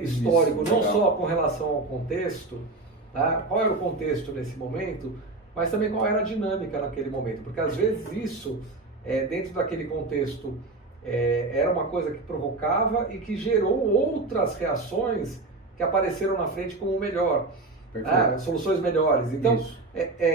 histórico, não só com relação ao contexto, né? Qual era o contexto nesse momento, mas também qual era a dinâmica naquele momento. Porque às vezes isso, dentro daquele contexto, era uma coisa que provocava e que gerou outras reações que apareceram na frente como melhor, soluções melhores. Então,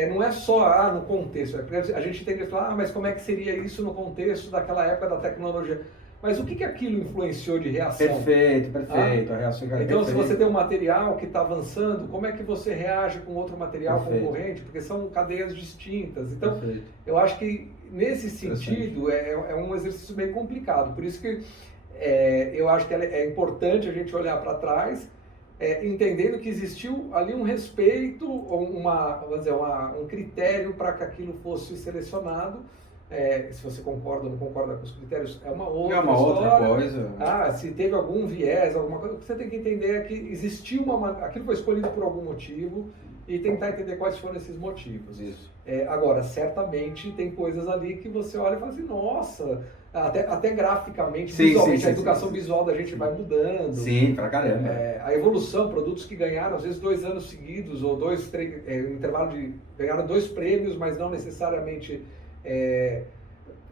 não é só no contexto, porque a gente tem que falar, mas como é que seria isso no contexto daquela época da tecnologia? Mas o que aquilo influenciou de reação? Perfeito. A reação então, se você tem um material que está avançando, como é que você reage com outro material concorrente? Porque são cadeias distintas. Então, eu acho que nesse sentido é um exercício bem complicado. Por isso que eu acho que é importante a gente olhar para trás, entendendo que existiu ali um respeito, um critério para que aquilo fosse selecionado. Se você concorda ou não concorda com os critérios, é uma outra coisa. Se teve algum viés, alguma coisa, o que você tem que entender é que existiu aquilo foi escolhido por algum motivo e tentar entender quais foram esses motivos. Isso. Agora, certamente tem coisas ali que você olha e fala assim, nossa, até graficamente, visualmente, a educação visual da gente vai mudando. Sim, pra caramba. A evolução, produtos que ganharam, às vezes, 2 anos seguidos, ou intervalo ganharam 2 prêmios, mas não necessariamente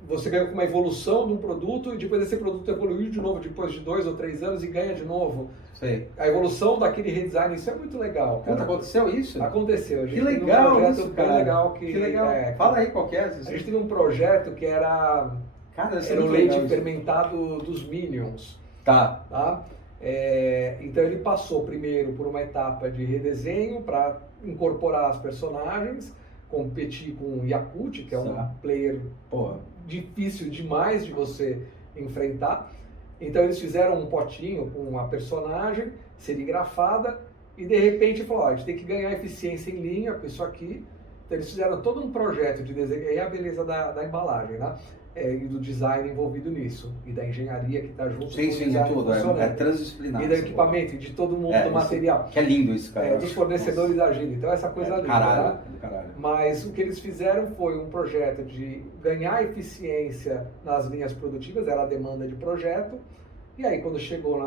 você ganha com uma evolução de um produto e depois esse produto evoluiu de novo depois de 2 ou 3 anos e ganha de novo. Sei. A evolução daquele redesign, isso é muito legal. Cara. Aconteceu isso? Aconteceu. Que legal isso, cara. Legal que legal. Fala aí qual que é. A gente teve um projeto que era o leite fermentado dos Minions. Tá? Então ele passou primeiro por uma etapa de redesenho para incorporar as personagens, competir com o Yakut, que é um player difícil demais de você enfrentar. Então eles fizeram um potinho com a personagem serigrafada e de repente falaram, a gente tem que ganhar eficiência em linha com isso aqui. Então eles fizeram todo um projeto de desenho, e a beleza da embalagem, né? E do design envolvido nisso, e da engenharia que está junto com o design tudo, é transdisciplinar. E do equipamento, e de todo mundo, do material. Que é lindo isso, cara. Dos fornecedores da Gina. Então essa coisa linda. Caralho. Mas o que eles fizeram foi um projeto de ganhar eficiência nas linhas produtivas, era a demanda de projeto, e aí quando chegou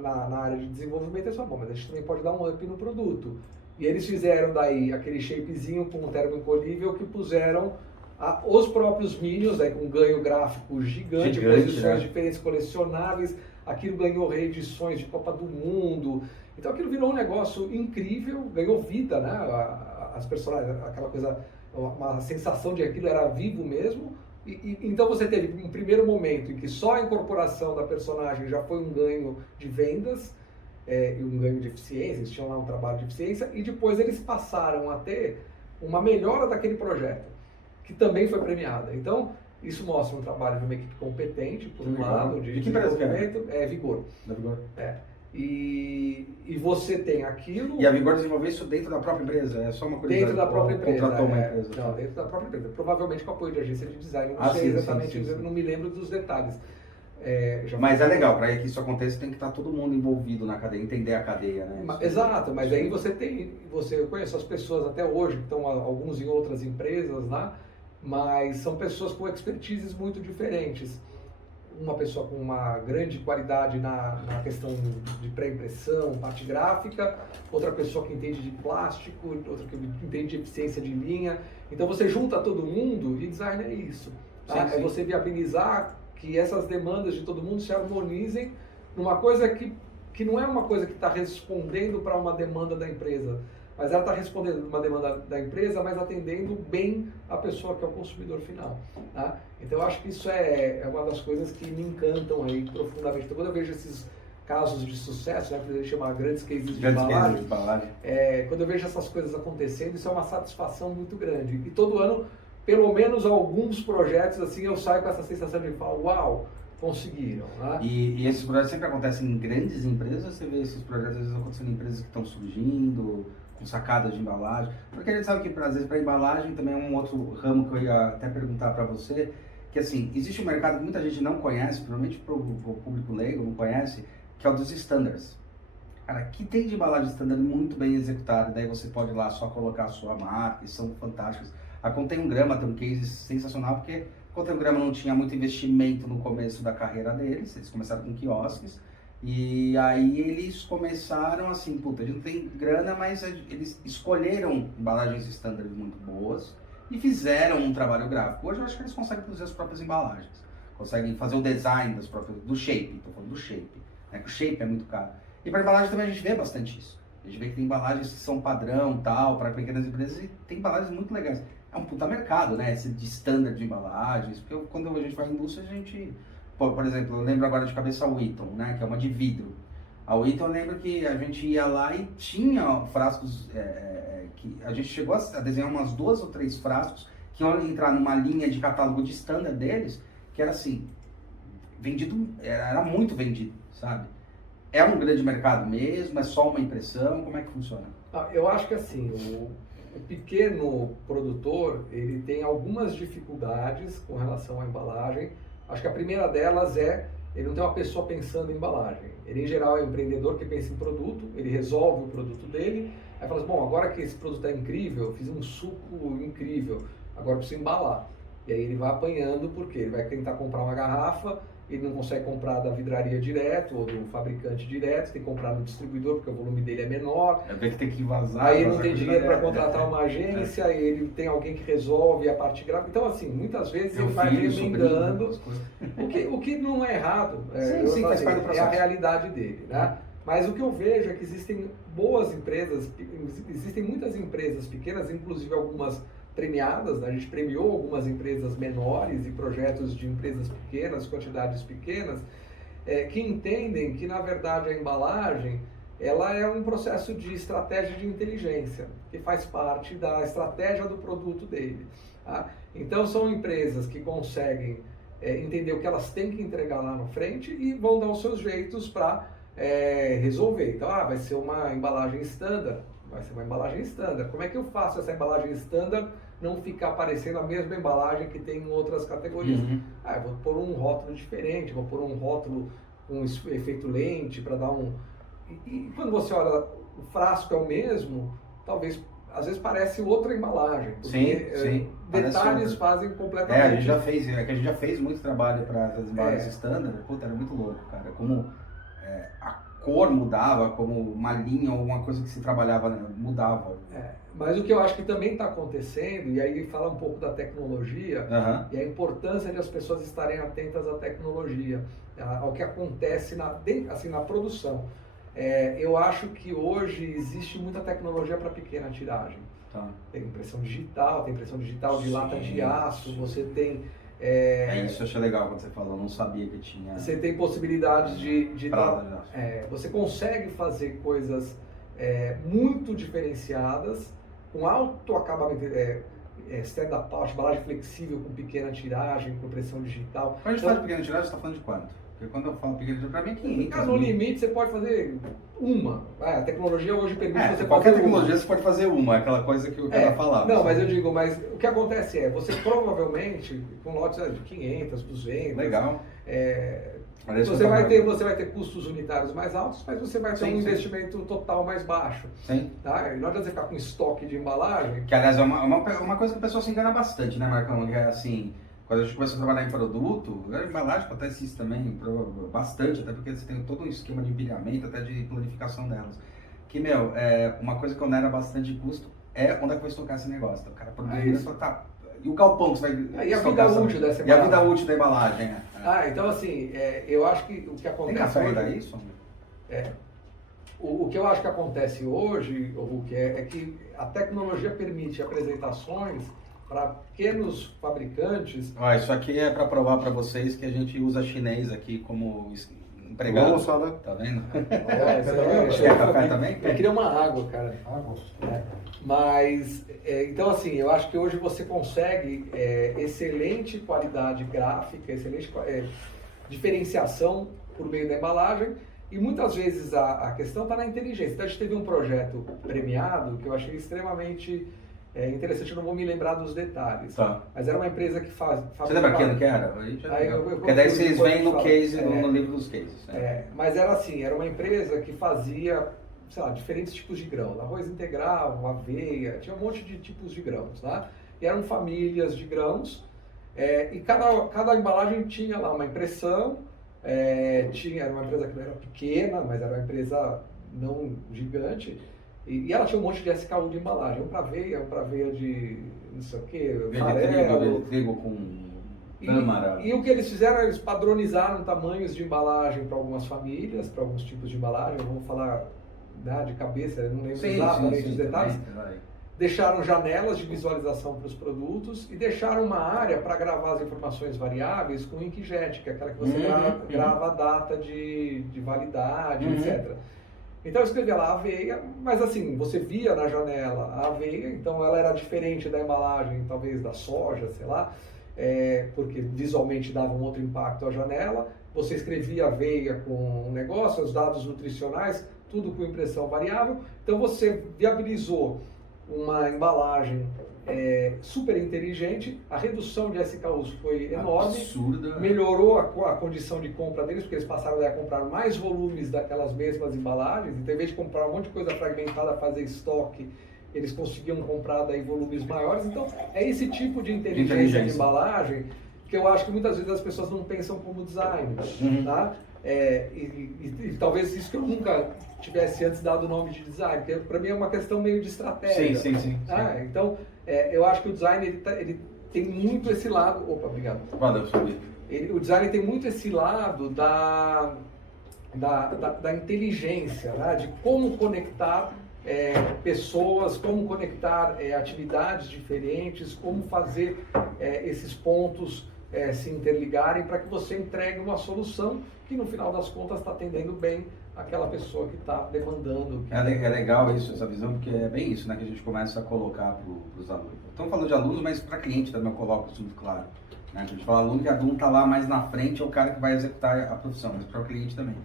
na área de desenvolvimento, eles falaram, mas a gente também pode dar um up no produto. E eles fizeram daí aquele shapezinho com um termoencolhível que puseram os próprios Minions, com um ganho gráfico gigante, posições diferentes colecionáveis, aquilo ganhou reedições de Copa do Mundo, então aquilo virou um negócio incrível, ganhou vida, né? As personagens, aquela coisa, uma sensação de que aquilo era vivo mesmo, então você teve um primeiro momento em que só a incorporação da personagem já foi um ganho de vendas, e um ganho de eficiência, eles tinham lá um trabalho de eficiência, e depois eles passaram a ter uma melhora daquele projeto. que também foi premiada. Então, isso mostra um trabalho de uma equipe competente, por um lado, de desenvolvimento, Vigor. Da Vigor. E você tem aquilo... E a Vigor desenvolveu isso dentro da própria empresa? É só uma coisa... Dentro da própria empresa. Contratou uma empresa? Não, dentro da própria empresa. Provavelmente com apoio de agência de design. Não sei exatamente, não me lembro dos detalhes. Mas é legal, para que isso aconteça tem que estar todo mundo envolvido na cadeia, entender a cadeia, né? Exato, mas aí eu conheço as pessoas até hoje, que estão alguns em outras empresas lá, mas são pessoas com expertises muito diferentes. Uma pessoa com uma grande qualidade na questão de pré-impressão, parte gráfica, outra pessoa que entende de plástico, outra que entende de eficiência de linha. Então você junta todo mundo e design é isso. Tá? É você viabilizar que essas demandas de todo mundo se harmonizem numa coisa que não é uma coisa que está respondendo para uma demanda da empresa, mas ela está respondendo uma demanda da empresa, mas atendendo bem a pessoa que é o consumidor final. Tá? Então eu acho que isso é uma das coisas que me encantam aí profundamente. Então quando eu vejo esses casos de sucesso, né, que a gente chama grandes cases de embalagem, quando eu vejo essas coisas acontecendo, isso é uma satisfação muito grande. E todo ano, pelo menos alguns projetos, assim, eu saio com essa sensação de falar, uau, conseguiram. Né? E esses projetos sempre acontecem em grandes empresas, você vê esses projetos às vezes acontecendo em empresas que estão surgindo, com sacadas de embalagem, porque a gente sabe que às vezes para embalagem também é um outro ramo que eu ia até perguntar para você, que assim, existe um mercado que muita gente não conhece, provavelmente para o público leigo não conhece, que é o dos standards. Cara, que tem de embalagem standard muito bem executada, daí você pode ir lá só colocar a sua marca, e são fantásticos. A Contém um Grama tem um case sensacional, porque a Contém um Grama não tinha muito investimento no começo da carreira deles, eles começaram com quiosques, e aí eles começaram assim, puta, a gente não tem grana, mas eles escolheram embalagens standard muito boas e fizeram um trabalho gráfico. Hoje eu acho que eles conseguem produzir as próprias embalagens, conseguem fazer o design das próprias, do shape, tô falando do shape, né, que o shape é muito caro. E para embalagem também a gente vê bastante isso. A gente vê que tem embalagens que são padrão, tal, para pequenas empresas, e tem embalagens muito legais. É um puta mercado, né, esse de standard de embalagens, porque quando a gente vai em indústria, a gente... Por exemplo, eu lembro agora de cabeça a Wheaton, né, que é uma de vidro. A Wheaton, eu lembro que a gente ia lá e tinha frascos, que a gente chegou a desenhar umas 2 ou 3 frascos que iam entrar numa linha de catálogo de standard deles, que era assim, vendido, era muito vendido, sabe? É um grande mercado mesmo? É só uma impressão? Como é que funciona? Eu acho que assim, o pequeno produtor, ele tem algumas dificuldades com relação à embalagem. Acho que a primeira delas ele não tem uma pessoa pensando em embalagem. Ele, em geral, é um empreendedor que pensa em produto, ele resolve o produto dele, aí fala assim, bom, agora que esse produto é incrível, eu fiz um suco incrível, agora eu preciso embalar. E aí ele vai apanhando, porque ele vai tentar comprar uma garrafa, ele não consegue comprar da vidraria direto ou do fabricante direto, tem que comprar no distribuidor porque o volume dele é menor. Ver que tem que vazar. Aí ele não tem dinheiro para contratar uma agência, aí ele tem alguém que resolve a parte gráfica. Então, assim, muitas vezes ele vai remendando, o que não é errado, faz parte do processo. É a realidade dele, né? Mas o que eu vejo é que existem boas empresas, existem muitas empresas pequenas, inclusive algumas premiadas, né? A gente premiou algumas empresas menores e projetos de empresas pequenas, quantidades pequenas, que entendem que, na verdade, a embalagem ela é um processo de estratégia de inteligência, que faz parte da estratégia do produto dele. Tá? Então, são empresas que conseguem entender o que elas têm que entregar lá na frente e vão dar os seus jeitos para resolver. Então, vai ser uma embalagem standard. Vai ser uma embalagem standard. Como é que eu faço essa embalagem standard não ficar parecendo a mesma embalagem que tem em outras categorias? Eu vou pôr um rótulo diferente, vou pôr um rótulo com efeito lente para dar um... E quando você olha, o frasco é o mesmo, talvez, às vezes parece outra embalagem. Porque sim. Detalhes fazem completamente... a gente já fez muito trabalho para as embalagens standard. Puta, era muito louco, cara. Como a cor mudava, como uma linha ou uma coisa que se trabalhava, né, mudava. Mas o que eu acho que também está acontecendo, e aí fala um pouco da tecnologia, e a importância de as pessoas estarem atentas à tecnologia, ao que acontece na produção. Eu acho que hoje existe muita tecnologia para pequena tiragem. Tem impressão digital, de lata de aço, você tem... Isso eu achei legal quando você falou, eu não sabia que tinha... Você tem possibilidades você consegue fazer coisas muito diferenciadas, com alto acabamento, stand-up pouch, embalagem flexível com pequena tiragem, com impressão digital. Quando a gente fala de pequena tiragem, você está falando de quanto? Porque quando eu falo pequena tiragem, para mim é 500. No limite, você pode fazer uma. A tecnologia hoje permite você qualquer fazer tecnologia você pode fazer uma, aquela coisa que o cara falava. Não, mas eu digo, mas o que acontece você provavelmente, com lotes de 500, 200... Legal. Você vai ter custos unitários mais altos, mas você vai ter um investimento total mais baixo. Sim. Tá? E não adianta você ficar com estoque de embalagem. Que, aliás, é uma coisa que a pessoa se engana bastante, né, Marcão? Que é assim, quando a gente começa a trabalhar em produto, a embalagem acontece isso também, bastante, até porque você tem todo um esquema de empilhamento, até de planificação delas. Que, uma coisa que onera bastante custo é onde é que vai estocar esse negócio. Então, o cara produz tá. E o galpão que você vai. E a vida útil dessa embalagem. E a vida útil da embalagem, né? Então assim, eu acho que o que acontece. Tem café hoje, ainda isso? O que eu acho que acontece hoje, Hulk, é que a tecnologia permite apresentações para pequenos fabricantes. Isso aqui é para provar para vocês que a gente usa chinês aqui como empregado. Vamos falar. Tá vendo? Você quer café também? Eu queria uma água, cara. Água. Mas, então assim, eu acho que hoje você consegue excelente qualidade gráfica, excelente diferenciação por meio da embalagem, e muitas vezes a questão está na inteligência. Então a gente teve um projeto premiado que eu achei extremamente interessante, eu não vou me lembrar dos detalhes, mas era uma empresa que Você lembra que ano que era? Porque daí vocês veem no case, no livro dos cases. Mas era assim, era uma empresa que fazia, sei lá, diferentes tipos de grãos, arroz integral, aveia, tinha um monte de tipos de grãos, tá? E eram famílias de grãos, e cada embalagem tinha lá uma impressão, era uma empresa que não era pequena, mas era uma empresa não gigante, e ela tinha um monte de SKU de embalagem, um para aveia de não sei o que, trigo com tâmara. E o que eles fizeram, eles padronizaram tamanhos de embalagem para algumas famílias, para alguns tipos de embalagem, vamos falar de cabeça, não lembro exatamente os detalhes. Deixaram janelas de visualização para os produtos e deixaram uma área para gravar as informações variáveis com inkjet, que é aquela que você grava a data de validade, etc. Então eu escrevi lá aveia, mas assim, você via na janela a aveia, então ela era diferente da embalagem, talvez da soja, sei lá, porque visualmente dava um outro impacto à janela. Você escrevia aveia com um negócio, os dados nutricionais, tudo com impressão variável. Então você viabilizou uma embalagem super inteligente, a redução de SKUs foi enorme, absurda. Melhorou a condição de compra deles, porque eles passaram a comprar mais volumes daquelas mesmas embalagens, então, em vez de comprar um monte de coisa fragmentada, fazer estoque, eles conseguiam comprar daí volumes maiores. Então é esse tipo de inteligência de embalagem que eu acho que muitas vezes as pessoas não pensam como design, tá? E talvez isso que eu nunca tivesse antes dado o nome de design, porque para mim é uma questão meio de estratégia. Sim. Então, eu acho que o design ele tem muito esse lado. Opa, obrigado. Valeu, Felipe. O design tem muito esse lado da inteligência, né? De como conectar pessoas, como conectar atividades diferentes, como fazer esses pontos se interligarem para que você entregue uma solução que no final das contas está atendendo bem aquela pessoa que está demandando. É legal isso, essa visão, porque é bem isso, né, que a gente começa a colocar para os alunos. Estamos falando de alunos, mas para cliente também eu coloco isso muito claro. Né? A gente fala aluno, que aluno está lá mais na frente, é o cara que vai executar a profissão, mas para o cliente também.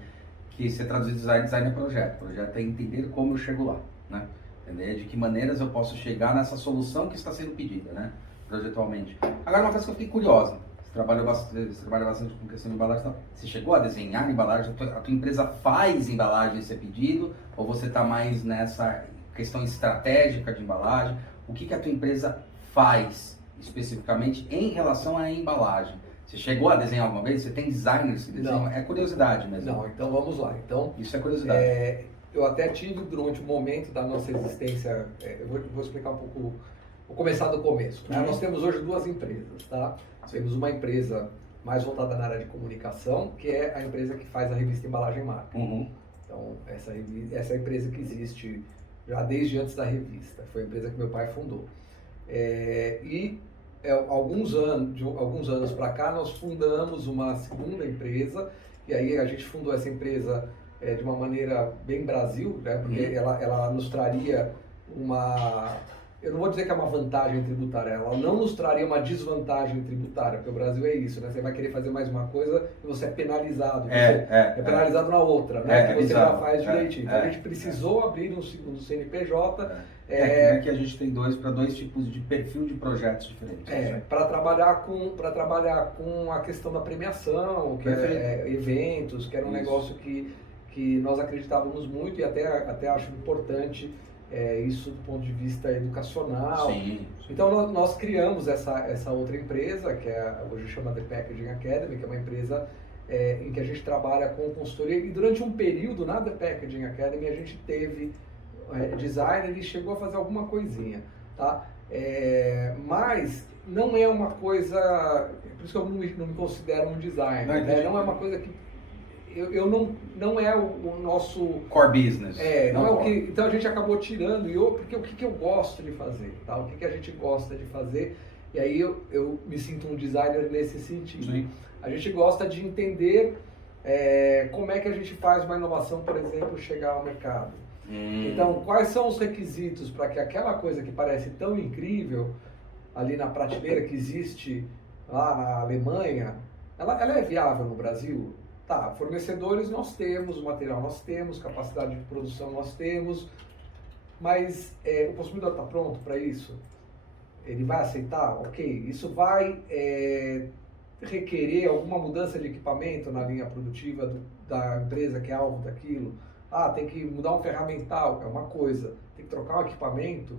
Que você traduzir design é projeto. Projeto é entender como eu chego lá, né? Entender de que maneiras eu posso chegar nessa solução que está sendo pedida, né? Projetualmente. Agora, uma coisa que eu fiquei curiosa. Você trabalha bastante com questão de embalagem. Você chegou a desenhar embalagem? A tua empresa faz embalagem ser pedido? Ou você está mais nessa questão estratégica de embalagem? O que a tua empresa faz especificamente em relação à embalagem? Você chegou a desenhar alguma vez? Você tem designers que desenham? Não. É curiosidade mesmo. Não, então vamos lá. Então, isso é curiosidade. Eu até tive durante o momento da nossa existência, eu vou explicar um pouco, vou começar do começo. Né? Nós temos hoje duas empresas, tá? Temos uma empresa mais voltada na área de comunicação, que é a empresa que faz a revista Embalagem Marca. Então, essa é a empresa que existe já desde antes da revista. Foi a empresa que meu pai fundou. Alguns anos para cá, nós fundamos uma segunda empresa, e aí a gente fundou essa empresa de uma maneira bem Brasil, né? Porque ela nos traria eu não vou dizer que é uma vantagem tributária, ela não nos traria uma desvantagem tributária, porque o Brasil é isso, né? Você vai querer fazer mais uma coisa e você é penalizado. É penalizado na outra, né? Que você já faz direitinho. Então a gente precisou abrir um segundo CNPJ. Que a gente tem para dois tipos de perfil de projetos diferentes. Para trabalhar com a questão da premiação, que eventos, que era um negócio que nós acreditávamos muito e até acho importante. Isso do ponto de vista educacional. Sim. Então nós criamos essa outra empresa, que hoje chama The Packaging Academy, que é uma empresa em que a gente trabalha com consultoria, e durante um período na The Packaging Academy a gente teve designer e chegou a fazer alguma coisinha, tá? Mas não é uma coisa, por isso que eu não me considero um designer, não é uma coisa que não é o nosso core business. Não é o que. Então a gente acabou tirando porque o que eu gosto de fazer, tá? O que a gente gosta de fazer, e aí eu me sinto um designer nesse sentido. Sim. A gente gosta de entender como é que a gente faz uma inovação, por exemplo, chegar ao mercado. Então, quais são os requisitos para que aquela coisa que parece tão incrível ali na prateleira que existe lá na Alemanha, ela é viável no Brasil? Tá, fornecedores nós temos, material nós temos, capacidade de produção nós temos, mas o consumidor está pronto para isso? Ele vai aceitar? Ok, isso vai requerer alguma mudança de equipamento na linha produtiva da empresa que é alvo daquilo? Tem que mudar um ferramental, é uma coisa, tem que trocar um equipamento,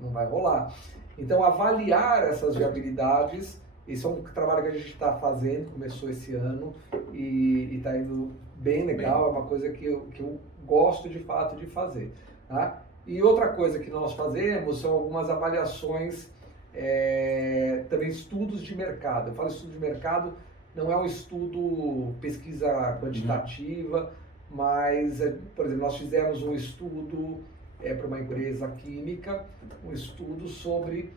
não vai rolar. Então, avaliar essas viabilidades. Esse é um trabalho que a gente está fazendo, começou esse ano e está indo bem legal, é uma coisa que eu gosto de fato de fazer. Tá? E outra coisa que nós fazemos são algumas avaliações, também estudos de mercado. Eu falo estudo de mercado, não é um estudo pesquisa quantitativa, mas, por exemplo, nós fizemos um estudo para uma empresa química, um estudo sobre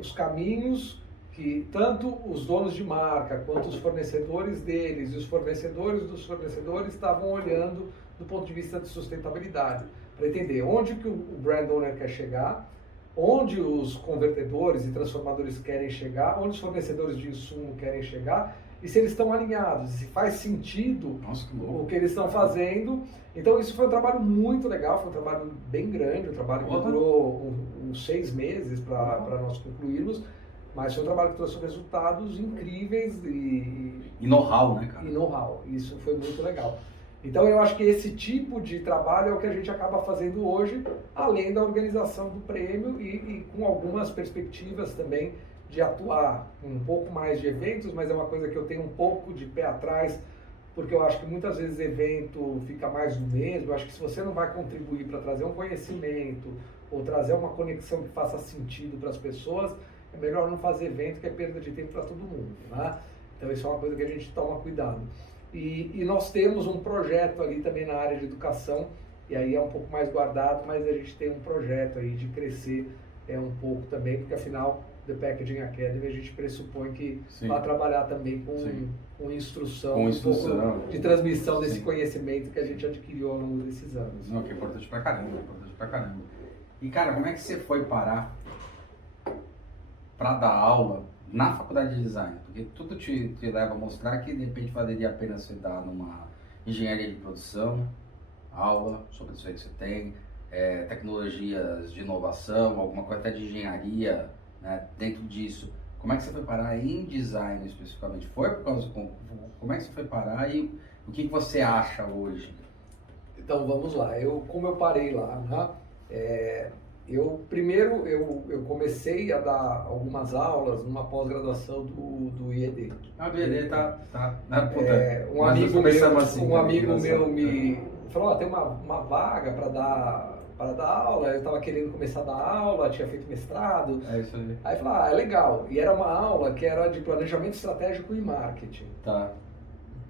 os caminhos que tanto os donos de marca, quanto os fornecedores deles e os fornecedores dos fornecedores estavam olhando do ponto de vista de sustentabilidade, para entender onde que o brand owner quer chegar, onde os convertedores e transformadores querem chegar, onde os fornecedores de insumo querem chegar, e se eles estão alinhados, se faz sentido o que eles estão fazendo. Então isso foi um trabalho muito legal, foi um trabalho bem grande, um trabalho que durou uns 6 meses para nós concluirmos. Mas foi um trabalho que trouxe resultados incríveis e know-how, né, cara? E know-how. Isso foi muito legal. Então eu acho que esse tipo de trabalho é o que a gente acaba fazendo hoje, além da organização do prêmio e com algumas perspectivas também de atuar um pouco mais de eventos, mas é uma coisa que eu tenho um pouco de pé atrás, porque eu acho que muitas vezes evento fica mais do mesmo. Eu acho que se você não vai contribuir para trazer um conhecimento ou trazer uma conexão que faça sentido para as pessoas, é melhor não fazer evento, que é perda de tempo para todo mundo, né? Então isso é uma coisa que a gente toma cuidado. E nós temos um projeto ali também na área de educação, e aí é um pouco mais guardado, mas a gente tem um projeto aí de crescer um pouco também, porque afinal, The Packaging Academy, a gente pressupõe que vai trabalhar também com instrução, um pouco de transmissão desse conhecimento que a gente adquiriu ao longo desses anos. Não, que é importante pra caramba, E cara, como é que você foi parar para dar aula na faculdade de design? Porque tudo te leva a mostrar que de repente valeria a pena você dar numa engenharia de produção, aula sobre isso aí que você tem, tecnologias de inovação, alguma coisa até de engenharia, né, dentro disso. Como é que você foi parar em design especificamente? Foi por causa como é que você foi parar e o que você acha hoje? Então vamos lá, como eu parei lá, né? Eu comecei a dar algumas aulas numa pós-graduação do IED. O IED tá um amigo meu me falou, tem uma vaga para dar aula. Eu estava querendo começar a dar aula, tinha feito mestrado. É isso aí. Aí eu falei, é legal. E era uma aula que era de planejamento estratégico e marketing. Tá.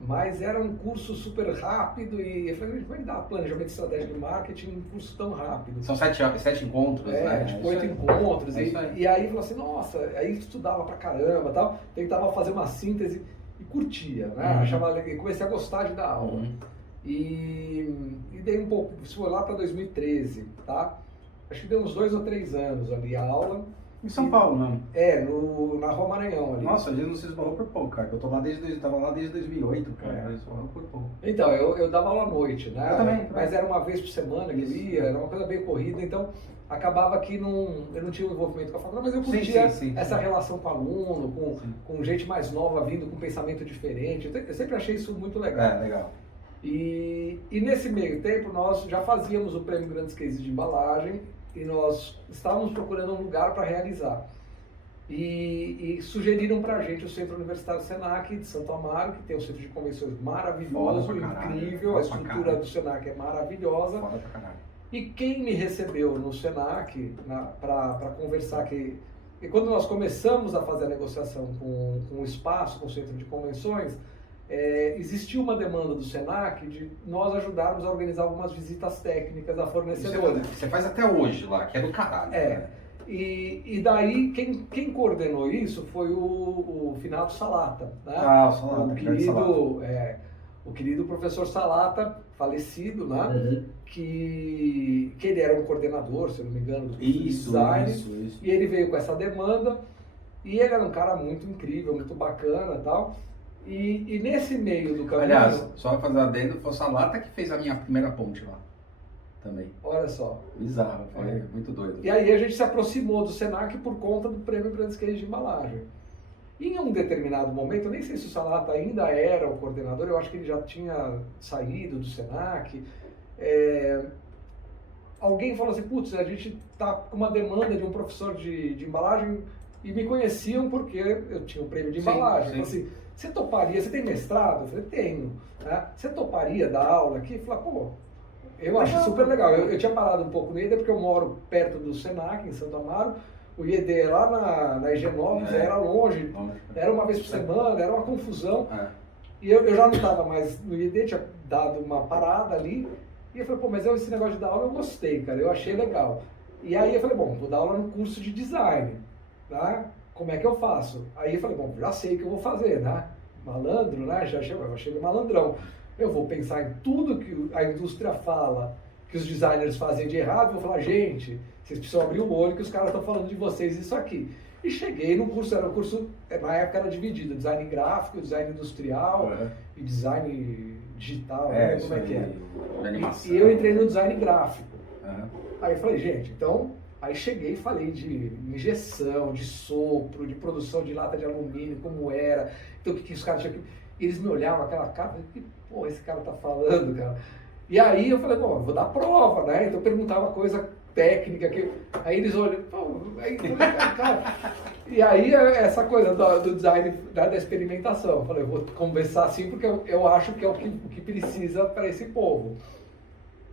Mas era um curso super rápido e eu falei, como é que dá planejamento estratégico e marketing um curso tão rápido? São 7 encontros, né? Tipo 8 encontros. E aí eu falei assim, nossa, aí estudava pra caramba, tal, tentava fazer uma síntese e curtia, né? Achava legal, e comecei a gostar de dar aula. E dei um pouco, isso foi lá para 2013, tá? acho que deu uns 2 ou 3 anos ali a aula. Em São Paulo, não? Na Rua Maranhão ali. Nossa, a gente não se esbarrou por pouco, cara. Eu tava lá desde 2008, cara. Esbarrou por pouco. Então, eu dava aula à noite, né? Eu também. Mas era uma vez por semana que eu ia, era uma coisa bem corrida, então acabava que eu não tinha um envolvimento com a faculdade, mas eu curtia essa relação com aluno, com gente mais nova vindo com pensamento diferente. Eu sempre achei isso muito legal. Legal. E nesse meio tempo nós já fazíamos o Prêmio Grandes Cases de Embalagem e nós estávamos procurando um lugar para realizar. E sugeriram para a gente o Centro Universitário Senac de Santo Amaro, que tem um centro de convenções maravilhoso, incrível, a estrutura do Senac é maravilhosa. Foda pra caralho. E quem me recebeu no Senac para conversar e quando nós começamos a fazer a negociação com o espaço, com o centro de convenções, existiu uma demanda do Senac de nós ajudarmos a organizar algumas visitas técnicas a fornecedores. Você faz até hoje lá, que é do caralho. Né? E daí quem coordenou isso foi o finado Salata. Né? O Salata. O querido professor Salata, falecido, né? Que ele era um coordenador, se eu não me engano, do design. Isso. E ele veio com essa demanda. E ele era um cara muito incrível, muito bacana e tal. E nesse meio do caminho... Aliás, só pra fazer adendo, foi o Salata que fez a minha primeira ponte lá. Também. Olha só. Bizarro, foi muito doido. E aí a gente se aproximou do Senac por conta do Prêmio Grandes Cases de Embalagem. Em um determinado momento, eu nem sei se o Salata ainda era o coordenador, eu acho que ele já tinha saído do Senac. Alguém falou assim, putz, a gente tá com uma demanda de um professor de embalagem e me conheciam porque eu tinha um prêmio de embalagem. Falei assim, você toparia, você tem mestrado? Eu falei, tenho. Né? Você toparia dar aula aqui? Eu falei, pô, eu acho super legal. Eu tinha parado um pouco no IED porque eu moro perto do Senac, em Santo Amaro. O IED lá na Higienópolis era longe, era uma vez por semana, era uma confusão. E eu já não estava mais no IED, tinha dado uma parada ali. E eu falei, pô, mas esse negócio de dar aula eu gostei, cara, eu achei legal. E aí eu falei, bom, vou dar aula no curso de design, tá? Como é que eu faço? Aí eu falei, bom, já sei o que eu vou fazer, né? Malandro, né? Eu chego malandrão. Eu vou pensar em tudo que a indústria fala, que os designers fazem de errado, vou falar, gente, vocês precisam abrir o olho que os caras estão falando de vocês isso aqui. E cheguei no curso, era um curso, na época era dividido, design gráfico, design industrial e design digital, como é que é. E eu entrei no design gráfico. Aí eu falei, gente, então, aí cheguei e falei de injeção, de sopro, de produção de lata de alumínio, como era, então o que os caras tinham que... Eles me olhavam aquela cara, que porra esse cara tá falando, cara? E aí eu falei, bom, eu vou dar prova, né? Então eu perguntava coisa técnica, aí eles olham, cara... E aí essa coisa do design, da experimentação, eu falei, eu vou conversar assim porque eu acho que é o que precisa para esse povo.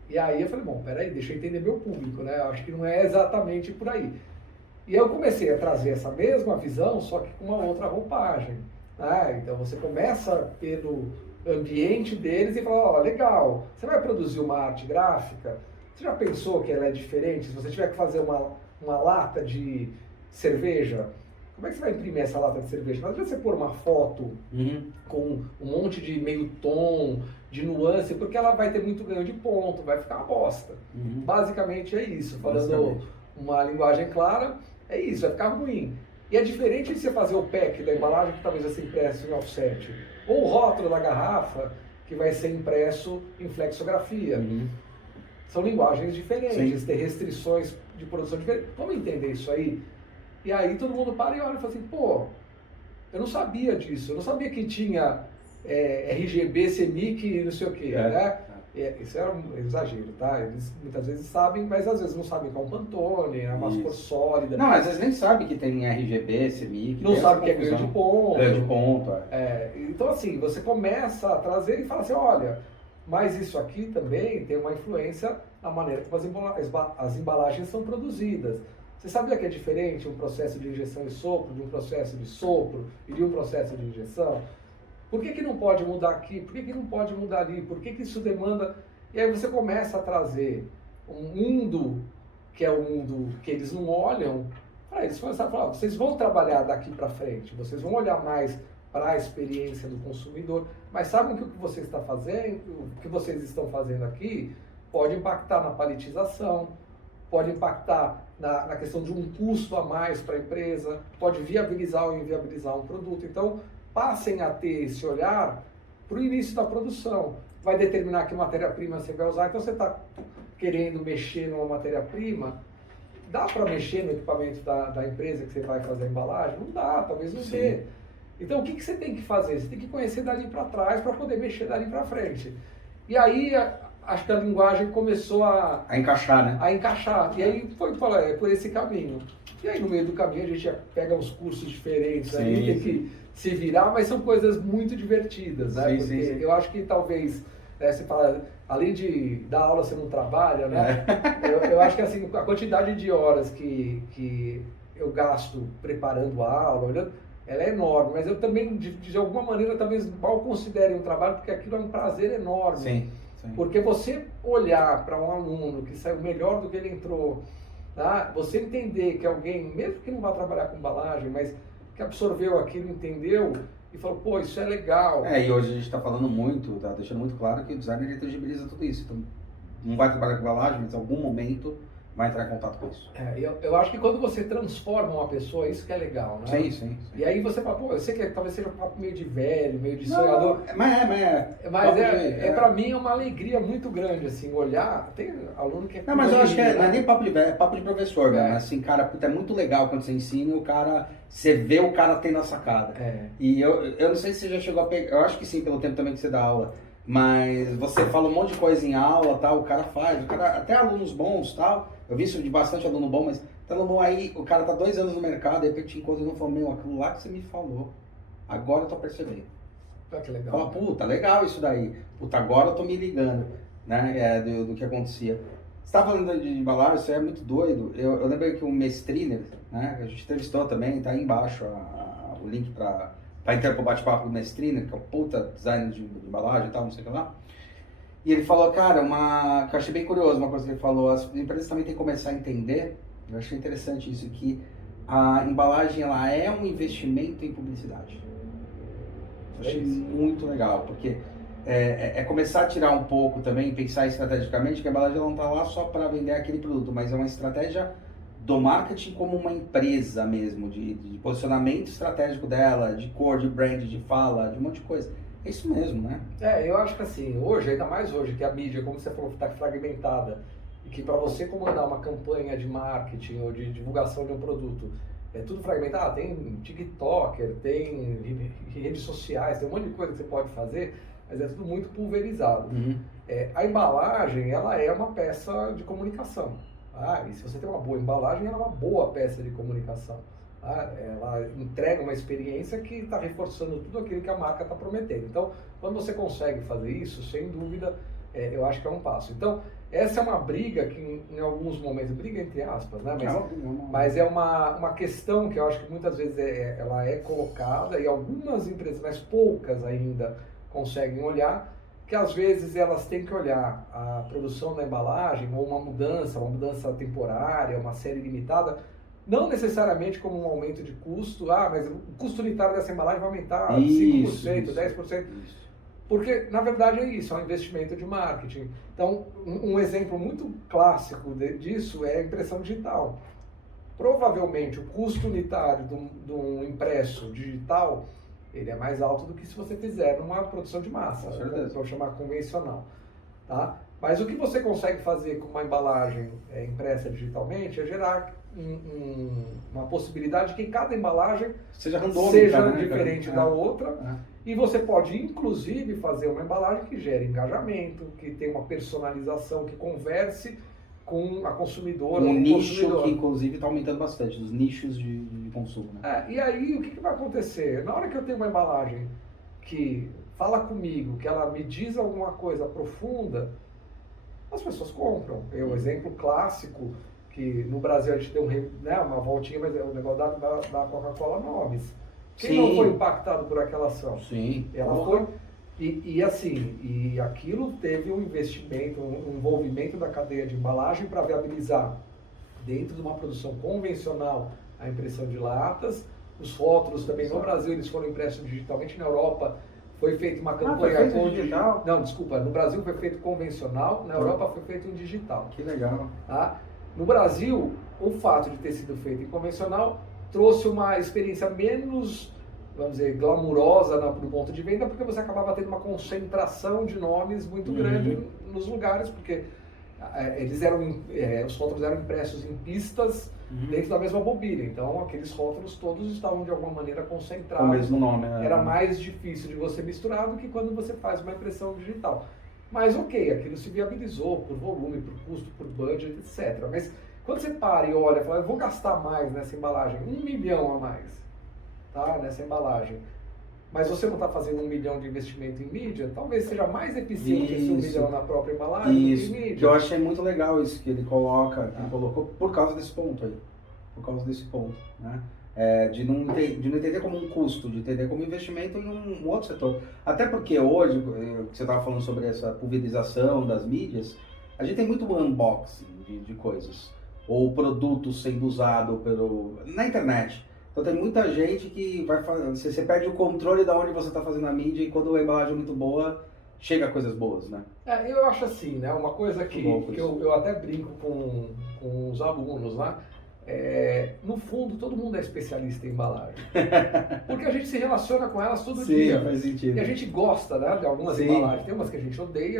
E aí eu falei, bom, peraí, deixa eu entender meu público, né? Eu acho que não é exatamente por aí. E eu comecei a trazer essa mesma visão, só que com uma outra roupagem. Então você começa pelo ambiente deles e fala, ó, legal, você vai produzir uma arte gráfica? Você já pensou que ela é diferente? Se você tiver que fazer uma lata de cerveja, como é que você vai imprimir essa lata de cerveja? Não adianta você pôr uma foto com um monte de meio tom, de nuance, porque ela vai ter muito ganho de ponto, vai ficar uma bosta. Basicamente é isso, falando uma linguagem clara, é isso, vai ficar ruim. E é diferente de você fazer o pack da embalagem, que talvez vai ser impresso em offset, ou o rótulo da garrafa, que vai ser impresso em flexografia. São linguagens diferentes, tem restrições de produção diferentes. Vamos entender isso aí? E aí todo mundo para e olha e fala assim, pô, eu não sabia disso, eu não sabia que tinha RGB, CMYK, não sei o quê, né? Isso era um exagero, tá? Eles muitas vezes sabem, mas às vezes não sabem que é um Pantone, é uma cor sólida. Não, às vezes nem sabe que tem RGB, CMYK. Não sabe que é ganho de ponto. Ganho de ponto, Então assim, você começa a trazer e fala assim, olha, mas isso aqui também tem uma influência na maneira como as embalagens são produzidas. Você sabia que é diferente um processo de injeção e sopro, de um processo de sopro e de um processo de injeção? Por que não pode mudar aqui? Por que não pode mudar ali? Por que isso demanda... E aí você começa a trazer um mundo, que é o mundo que eles não olham, para eles começarem a falar, vocês vão trabalhar daqui para frente, vocês vão olhar mais para a experiência do consumidor, mas sabem que o que você está fazendo, o que vocês estão fazendo aqui, pode impactar na paletização, pode impactar na questão de um custo a mais para a empresa, pode viabilizar ou inviabilizar um produto. Então, passem a ter esse olhar para o início da produção. Vai determinar que matéria-prima você vai usar. Então, você está querendo mexer numa matéria-prima, dá para mexer no equipamento da empresa que você vai fazer a embalagem? Não dá, talvez não dê. Então, o que você tem que fazer? Você tem que conhecer dali para trás para poder mexer dali para frente. E aí, acho que a linguagem começou a encaixar, né? A encaixar. E aí foi falar, é por esse caminho. E aí, no meio do caminho, a gente já pega uns cursos diferentes, aí tem que se virar, mas são coisas muito divertidas, né? Porque eu acho que talvez, né, você fala, além de dar aula, você não trabalha, né? Eu acho que assim, a quantidade de horas que eu gasto preparando a aula, olhando, ela é enorme, mas eu também, de alguma maneira, talvez mal considere um trabalho, porque aquilo é um prazer enorme. Sim. Porque você olhar para um aluno que saiu melhor do que ele entrou, tá? Você entender que alguém, mesmo que não vá trabalhar com embalagem, mas que absorveu aquilo, entendeu, e falou, pô, isso é legal. E hoje a gente está falando muito, tá deixando muito claro que o designer ele tangibiliza tudo isso. Então, não vai trabalhar com embalagem, mas em algum momento vai entrar em contato com isso. Eu acho que quando você transforma uma pessoa, isso que é legal, né? Sim. E aí você fala, pô, eu sei que talvez seja um papo meio de velho, meio de sonhador. Mas pra mim é uma alegria muito grande, assim, olhar. Tem aluno que é. Não, mas eu acho que não é nem papo de velho, é papo de professor, né? Assim, cara, puta, é muito legal quando você ensina o cara, você vê o cara tendo a sacada. E eu não sei se você já chegou a pegar, eu acho que sim, pelo tempo também que você dá aula. Mas você fala um monte de coisa em aula, tal, o cara faz, até alunos bons, tal. Eu vi isso de bastante aluno bom, mas tá aluno bom aí, o cara tá 2 anos no mercado, de repente encontra e falou, meu, aquilo lá que você me falou, agora eu tô percebendo. Que legal. Fala, puta, legal isso daí. Puta, agora eu tô me ligando, né, do que acontecia. Você tava falando de embalagem, isso é muito doido. Eu lembrei que o Mestriner, né, a gente entrevistou também, tá aí embaixo o link pra entrar pro bate-papo do Mestriner, que é um puta designer de embalagem e tal, não sei o que lá. E ele falou, cara, que eu achei bem curioso, uma coisa que ele falou, as empresas também têm que começar a entender, eu achei interessante isso, que a embalagem ela é um investimento em publicidade. Eu achei muito legal, porque é começar a tirar um pouco também, pensar estrategicamente, que a embalagem ela não está lá só para vender aquele produto, mas é uma estratégia do marketing como uma empresa mesmo, de posicionamento estratégico dela, de cor, de brand, de fala, de um monte de coisa. É isso mesmo, né? Eu acho que assim, hoje, ainda mais hoje, que a mídia, como você falou, está fragmentada, e que para você comandar uma campanha de marketing ou de divulgação de um produto, é tudo fragmentado, tem TikToker, tem redes sociais, tem um monte de coisa que você pode fazer, mas é tudo muito pulverizado. A embalagem, ela é uma peça de comunicação. E se você tem uma boa embalagem, ela é uma boa peça de comunicação. Ela entrega uma experiência que está reforçando tudo aquilo que a marca está prometendo. Então, quando você consegue fazer isso, sem dúvida, eu acho que é um passo. Então, essa é uma briga que em alguns momentos, briga entre aspas, né? Mas é uma questão que eu acho que muitas vezes ela é colocada e algumas empresas, mas poucas ainda, conseguem olhar, que às vezes elas têm que olhar a produção da embalagem ou uma mudança temporária, uma série limitada, não necessariamente como um aumento de custo, mas o custo unitário dessa embalagem vai aumentar 5%, 10%. Porque, na verdade, é isso, é um investimento de marketing. Então, um exemplo muito clássico disso é a impressão digital. Provavelmente, o custo unitário de um impresso digital, ele é mais alto do que se você fizer numa produção de massa, vou chamar convencional. Tá? Mas o que você consegue fazer com uma embalagem impressa digitalmente é gerar uma possibilidade de que cada embalagem seja diferente da outra. E você pode, inclusive, fazer uma embalagem que gere engajamento, que tenha uma personalização, que converse com a consumidora. Um nicho que, inclusive, está aumentando bastante, os nichos de consumo. Né? E aí, o que vai acontecer? Na hora que eu tenho uma embalagem que fala comigo, que ela me diz alguma coisa profunda, as pessoas compram. Um exemplo clássico, que no Brasil a gente deu uma voltinha, mas é o negócio da Coca-Cola Nomes. Quem não foi impactado por aquela ação? Sim. Ela foi. E aquilo teve um investimento, um envolvimento da cadeia de embalagem para viabilizar, dentro de uma produção convencional, a impressão de latas. Os rótulos também no Brasil eles foram impressos digitalmente. Na Europa foi feita uma campanha digital? Não, desculpa, no Brasil foi feito convencional, na Europa foi feito em digital. Que legal. Tá? No Brasil, o fato de ter sido feito em convencional trouxe uma experiência menos, vamos dizer, glamurosa no ponto de venda, porque você acabava tendo uma concentração de nomes muito grande nos lugares, porque os rótulos eram impressos em pistas dentro da mesma mobília, então aqueles rótulos todos estavam de alguma maneira concentrados. O mesmo nome, né? Era mais difícil de você misturar do que quando você faz uma impressão digital. Mas ok, aquilo se viabilizou por volume, por custo, por budget, etc. Mas quando você para e olha e fala, eu vou gastar mais nessa embalagem, 1 milhão a mais, tá, nessa embalagem, mas você não está fazendo 1 milhão de investimento em mídia, talvez seja mais eficiente esse 1 milhão na própria embalagem do que em mídia. Que eu achei muito legal isso que ele coloca, que ele colocou por causa desse ponto aí. Por causa desse ponto, né? De não entender como um custo, de entender como investimento em um outro setor. Até porque hoje, você estava falando sobre essa pulverização das mídias, a gente tem muito unboxing de coisas, ou produto sendo usado na internet. Então tem muita gente que vai fazer, você perde o controle de onde você está fazendo a mídia e quando a embalagem é muito boa, chega a coisas boas, né? Eu acho assim, né? Uma coisa que eu até brinco com os alunos lá, no fundo todo mundo é especialista em embalagem. Porque a gente se relaciona com elas todo dia. Sim, faz sentido. E a gente gosta, né, de algumas embalagens. Tem umas que a gente odeia.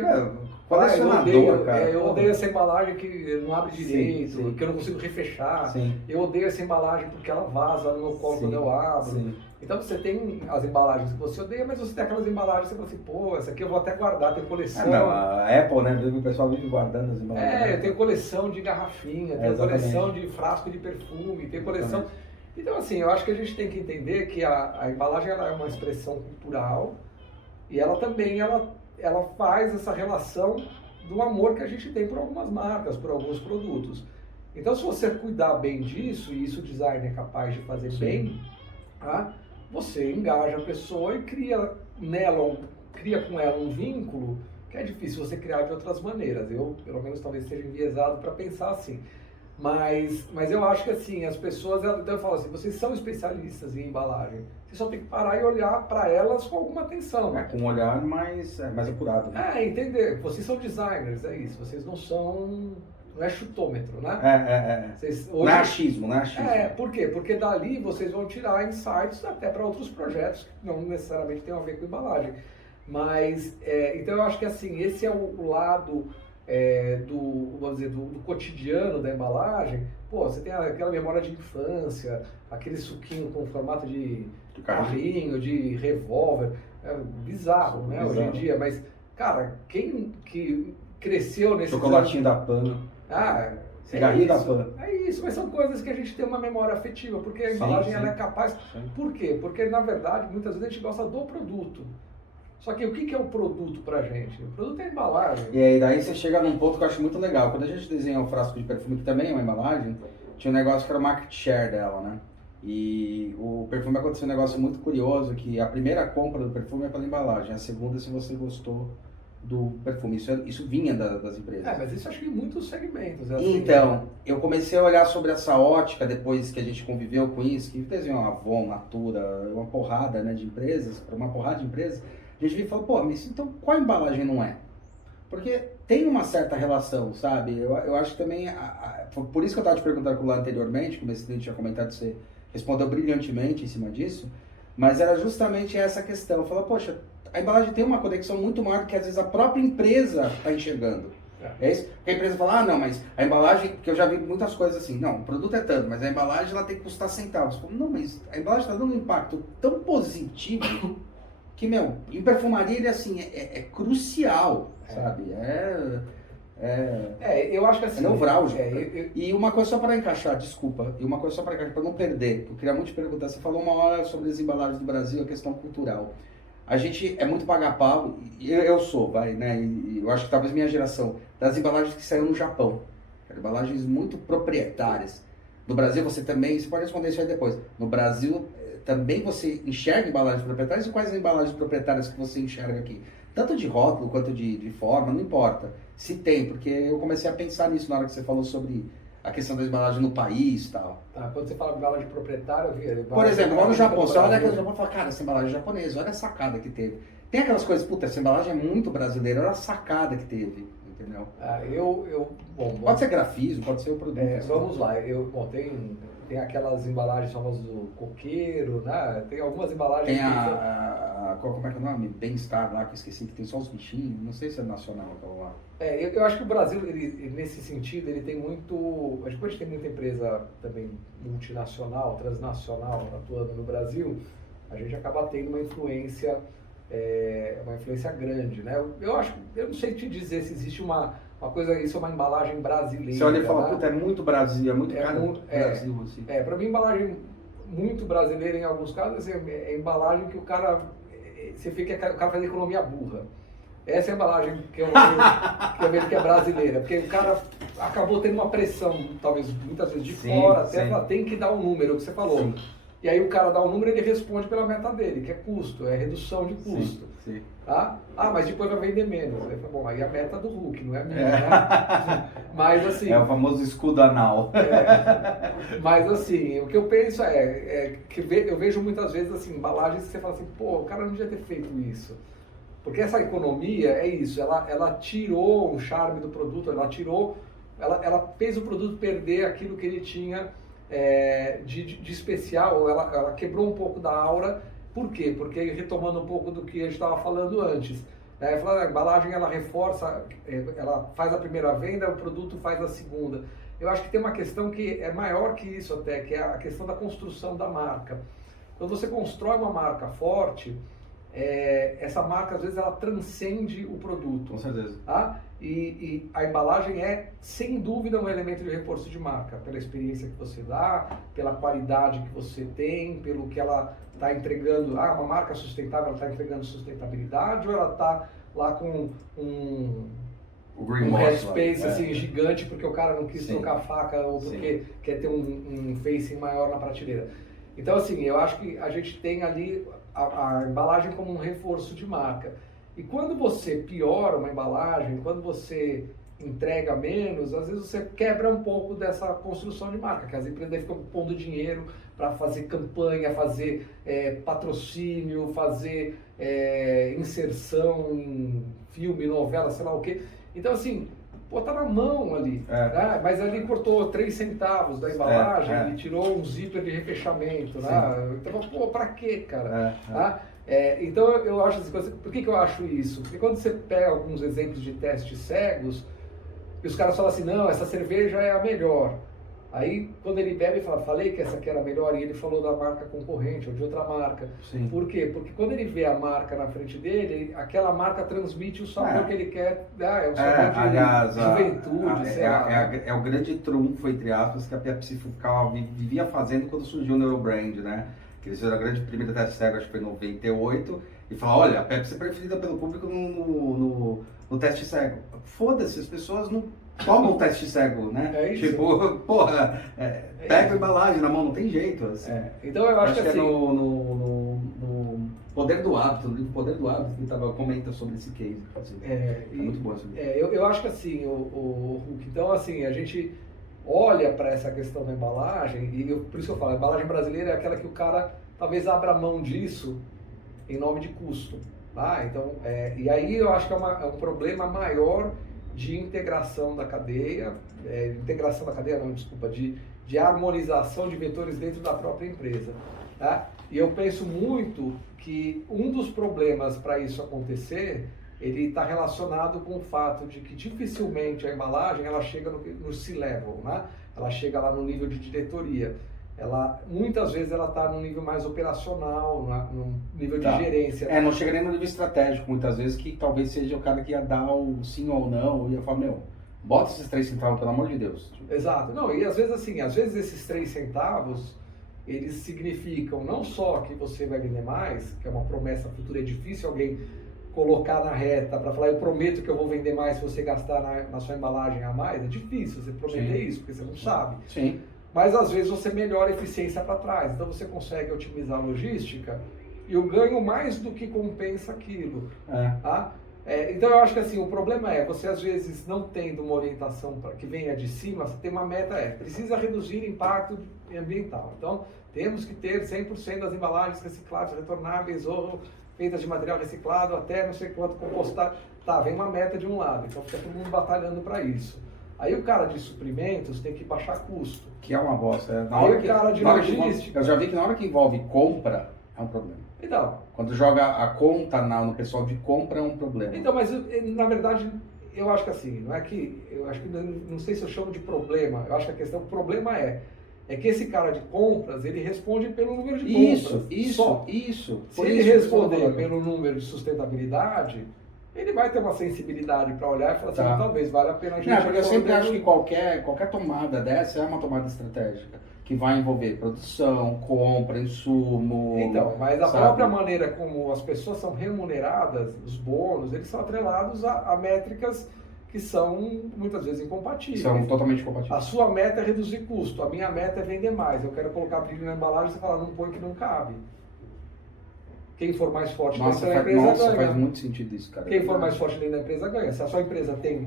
Eu odeio essa embalagem que não abre direito, que eu não consigo refechar. Eu odeio essa embalagem porque ela vaza no meu colo quando eu abro. Então você tem as embalagens que você odeia, mas você tem aquelas embalagens que você fala assim, pô, essa aqui eu vou até guardar, tem coleção. A Apple, né? O pessoal vive guardando as embalagens. Eu tenho coleção de garrafinha, tenho coleção de frasco de perfume, tenho coleção... Então assim, eu acho que a gente tem que entender que a embalagem ela é uma expressão cultural e ela também ela faz essa relação do amor que a gente tem por algumas marcas, por alguns produtos. Então se você cuidar bem disso, e isso o design é capaz de fazer bem, tá? Você engaja a pessoa e cria com ela um vínculo que é difícil você criar de outras maneiras. Eu, pelo menos, talvez esteja enviesado para pensar assim. Mas eu acho que assim, as pessoas, então eu falo assim, vocês são especialistas em embalagem. Você só tem que parar e olhar para elas com alguma atenção. Com um olhar mais apurado. Né? Entender. Vocês são designers, é isso. Vocês não são... Não é chutômetro, né? Hoje, não é achismo, não é achismo. Por quê? Porque dali vocês vão tirar insights até para outros projetos que não necessariamente tem a ver com embalagem. Mas, então eu acho que assim, esse é o lado do cotidiano da embalagem. Pô, você tem aquela memória de infância, aquele suquinho com formato de carrinho, de revólver. É bizarro, né? Hoje em dia. Mas, cara, quem que cresceu nesse... Chocolatinho da Pan. Cigarrinho da Pan. É isso, mas são coisas que a gente tem uma memória afetiva, porque a embalagem ela é capaz... Por quê? Porque, na verdade, muitas vezes a gente gosta do produto. Só que o que é o produto pra gente? O produto é a embalagem. E aí daí você chega num ponto que eu acho muito legal. Quando a gente desenhou o frasco de perfume, que também é uma embalagem, tinha um negócio que era o market share dela, né? E o perfume aconteceu um negócio muito curioso, que a primeira compra do perfume é pela embalagem, a segunda se você gostou do perfume. Isso vinha das empresas. Mas isso acho que em muitos segmentos. Assim, então, eu comecei a olhar sobre essa ótica depois que a gente conviveu com isso, que desenhou a Avon, Natura, uma porrada, né, de empresas, para uma porrada de empresas, a gente viu e falou, pô, mas então qual embalagem não é? Porque tem uma certa relação, sabe? Eu acho que também, por isso que eu estava te perguntando lá anteriormente, como esse cliente tinha comentado, você respondeu brilhantemente em cima disso, mas era justamente essa questão. Eu falei, poxa, a embalagem tem uma conexão muito maior do que às vezes a própria empresa está enxergando. É isso? Porque a empresa fala, não, mas a embalagem, porque eu já vi muitas coisas assim, não, o produto é tanto, mas a embalagem ela tem que custar centavos. Eu falo, não, mas a embalagem está dando um impacto tão positivo que, em perfumaria ele assim, é crucial, sabe? Eu acho que assim... É nevrálgico. E uma coisa só para encaixar, desculpa, para não perder, eu queria muito te perguntar, você falou uma hora sobre as embalagens do Brasil, a questão cultural. A gente é muito paga-pau, eu sou, né? E eu acho que talvez minha geração, das embalagens que saíram no Japão. Embalagens muito proprietárias. No Brasil você também, você pode responder isso aí depois. No Brasil também você enxerga embalagens proprietárias e quais as embalagens proprietárias que você enxerga aqui? Tanto de rótulo quanto de forma, não importa. Se tem, porque eu comecei a pensar nisso na hora que você falou sobre a questão da embalagem no país e tal. Quando você fala de embalagem proprietária... Por exemplo, lá no Japão, você olha aquele Japão e fala, cara, essa embalagem é japonesa, olha a sacada que teve. Tem aquelas coisas, puta, essa embalagem é muito brasileira, olha a sacada que teve, entendeu? Bom, pode ser grafismo, pode ser o produto. Vamos lá, tem aquelas embalagens famosas do coqueiro, né? Tem algumas embalagens... Tem como é que é o nome? Bem-estar lá, que eu esqueci, que tem só os bichinhos, não sei se é nacional aquela lá. Eu acho que o Brasil, ele, nesse sentido, ele tem muito... Acho que a gente tem muita empresa também multinacional, transnacional atuando no Brasil, a gente acaba tendo uma influência grande, né? Eu não sei te dizer se existe uma coisa, isso é uma embalagem brasileira. Você olha e fala, né? puta, é muito Brasil, é muito caro no Brasil, assim. Para mim, embalagem muito brasileira em alguns casos, é embalagem que o cara... Você fica que o cara faz economia burra. Essa é a embalagem que eu vejo que é brasileira, porque o cara acabou tendo uma pressão, talvez muitas vezes de fora, até falar, tem que dar um número, que você falou. Sim. E aí o cara dá um número e ele responde pela meta dele, que é custo, é redução de custo. Sim. Tá? Mas depois vai vender menos. Aí, bom, aí a meta do Hulk, não é minha, né? Mas assim... É o famoso escudo anal. Mas assim, o que eu penso que eu vejo muitas vezes assim, embalagens que você fala assim, pô, o cara não devia ter feito isso. Porque essa economia é isso, ela tirou o charme do produto, ela fez o produto perder aquilo que ele tinha de especial, ela quebrou um pouco da aura. Por quê? Porque, retomando um pouco do que a gente estava falando antes, a embalagem ela reforça, ela faz a primeira venda, o produto faz a segunda. Eu acho que tem uma questão que é maior que isso até, que é a questão da construção da marca. Quando você constrói uma marca forte, essa marca às vezes ela transcende o produto. Com certeza. Tá? E a embalagem é, sem dúvida, um elemento de reforço de marca, pela experiência que você dá, pela qualidade que você tem, pelo que ela está entregando. Uma marca sustentável, ela está entregando sustentabilidade, ou ela está lá com um headspace assim, gigante porque o cara não quis trocar a faca ou porque quer ter um facing maior na prateleira. Então, assim, eu acho que a gente tem ali a embalagem como um reforço de marca. E quando você piora uma embalagem, quando você entrega menos, às vezes você quebra um pouco dessa construção de marca, que as empresas ficam pondo dinheiro para fazer campanha, fazer patrocínio, fazer inserção em filme, novela, sei lá o quê. Então, assim, pô, tá na mão ali, né? Mas ali cortou 3 centavos da embalagem e tirou um zíper de refechamento, né? Então, pô, pra quê, cara? Então, eu acho assim, por que eu acho isso? Porque quando você pega alguns exemplos de testes cegos, e os caras falam assim, não, essa cerveja é a melhor. Aí, quando ele bebe, ele fala, falei que essa aqui era a melhor, e ele falou da marca concorrente ou de outra marca. Sim. Por quê? Porque quando ele vê a marca na frente dele, aquela marca transmite o sabor que ele quer. É o sabor de juventude, sei lá. É o grande trunfo, entre aspas, que a Pepsi vivia fazendo quando surgiu o Neurobrand, né? Que eles fizeram a grande primeira teste cego, acho que foi em 98, e falaram, olha, a Pepsi é preferida pelo público no teste cego. Foda-se, as pessoas não tomam o teste cego, né? É isso. Tipo, porra, pega a embalagem na mão, não tem jeito. Assim. Então eu acho que assim... é no Poder do Hábito, no livro Poder do Hábito, que comenta sobre esse case. Assim. É muito bom esse livro. Eu acho que assim, o Hulk, então assim, a gente olha para essa questão da embalagem, por isso que eu falo, a embalagem brasileira é aquela que o cara talvez abra mão disso em nome de custo. Tá? Então, e aí eu acho que é um problema maior de integração da cadeia, de harmonização de vetores dentro da própria empresa. Tá? E eu penso muito que um dos problemas para isso acontecer, ele está relacionado com o fato de que dificilmente a embalagem ela chega no C-level, né? Ela chega lá no nível de diretoria. Muitas vezes ela está no nível mais operacional, no nível de gerência. Não chega nem no nível estratégico, muitas vezes, que talvez seja o cara que ia dar o sim ou não, e ia falar, bota esses 3 centavos, pelo amor de Deus. Exato. Não, e às vezes esses 3 centavos, eles significam não só que você vai vender mais, que é uma promessa futura, é difícil alguém colocar na reta para falar, eu prometo que eu vou vender mais se você gastar na sua embalagem a mais, é difícil você prometer isso, porque você não sabe. Sim. Mas às vezes você melhora a eficiência para trás, então você consegue otimizar a logística e eu ganho mais do que compensa aquilo. Tá? Então eu acho que assim, o problema você às vezes não tendo uma orientação que venha de cima, você tem uma meta, precisa reduzir impacto ambiental. Então temos que ter 100% das embalagens recicláveis, retornáveis ou feitas de material reciclado, até não sei quanto compostado. Tá, vem uma meta de um lado, então fica todo mundo batalhando para isso. Aí o cara de suprimentos tem que baixar custo. Que é uma bosta. Aí o cara de logística... Eu já vi que na hora que envolve compra, é um problema. Então... Quando joga a conta no pessoal de compra, é um problema. Então, mas na verdade, eu acho que assim, não é que... Eu acho que não sei se eu chamo de problema. Eu acho que a questão, o problema é que esse cara de compras, ele responde pelo número de compras. Isso. Se ele responder pelo número de sustentabilidade, ele vai ter uma sensibilidade para olhar e falar assim, talvez valha a pena a gente... Não, porque eu sempre acho que qualquer tomada dessa é uma tomada estratégica, que vai envolver produção, compra, insumo... Então, mas a própria maneira como as pessoas são remuneradas, os bônus, eles são atrelados a métricas que são muitas vezes incompatíveis. São totalmente incompatíveis. A sua meta é reduzir custo, a minha meta é vender mais. Eu quero colocar brilho na embalagem, você fala, não põe que não cabe. Quem for mais forte dentro da empresa ganha. Faz muito sentido isso, cara. Quem for mais forte dentro da empresa ganha. Se a sua empresa tem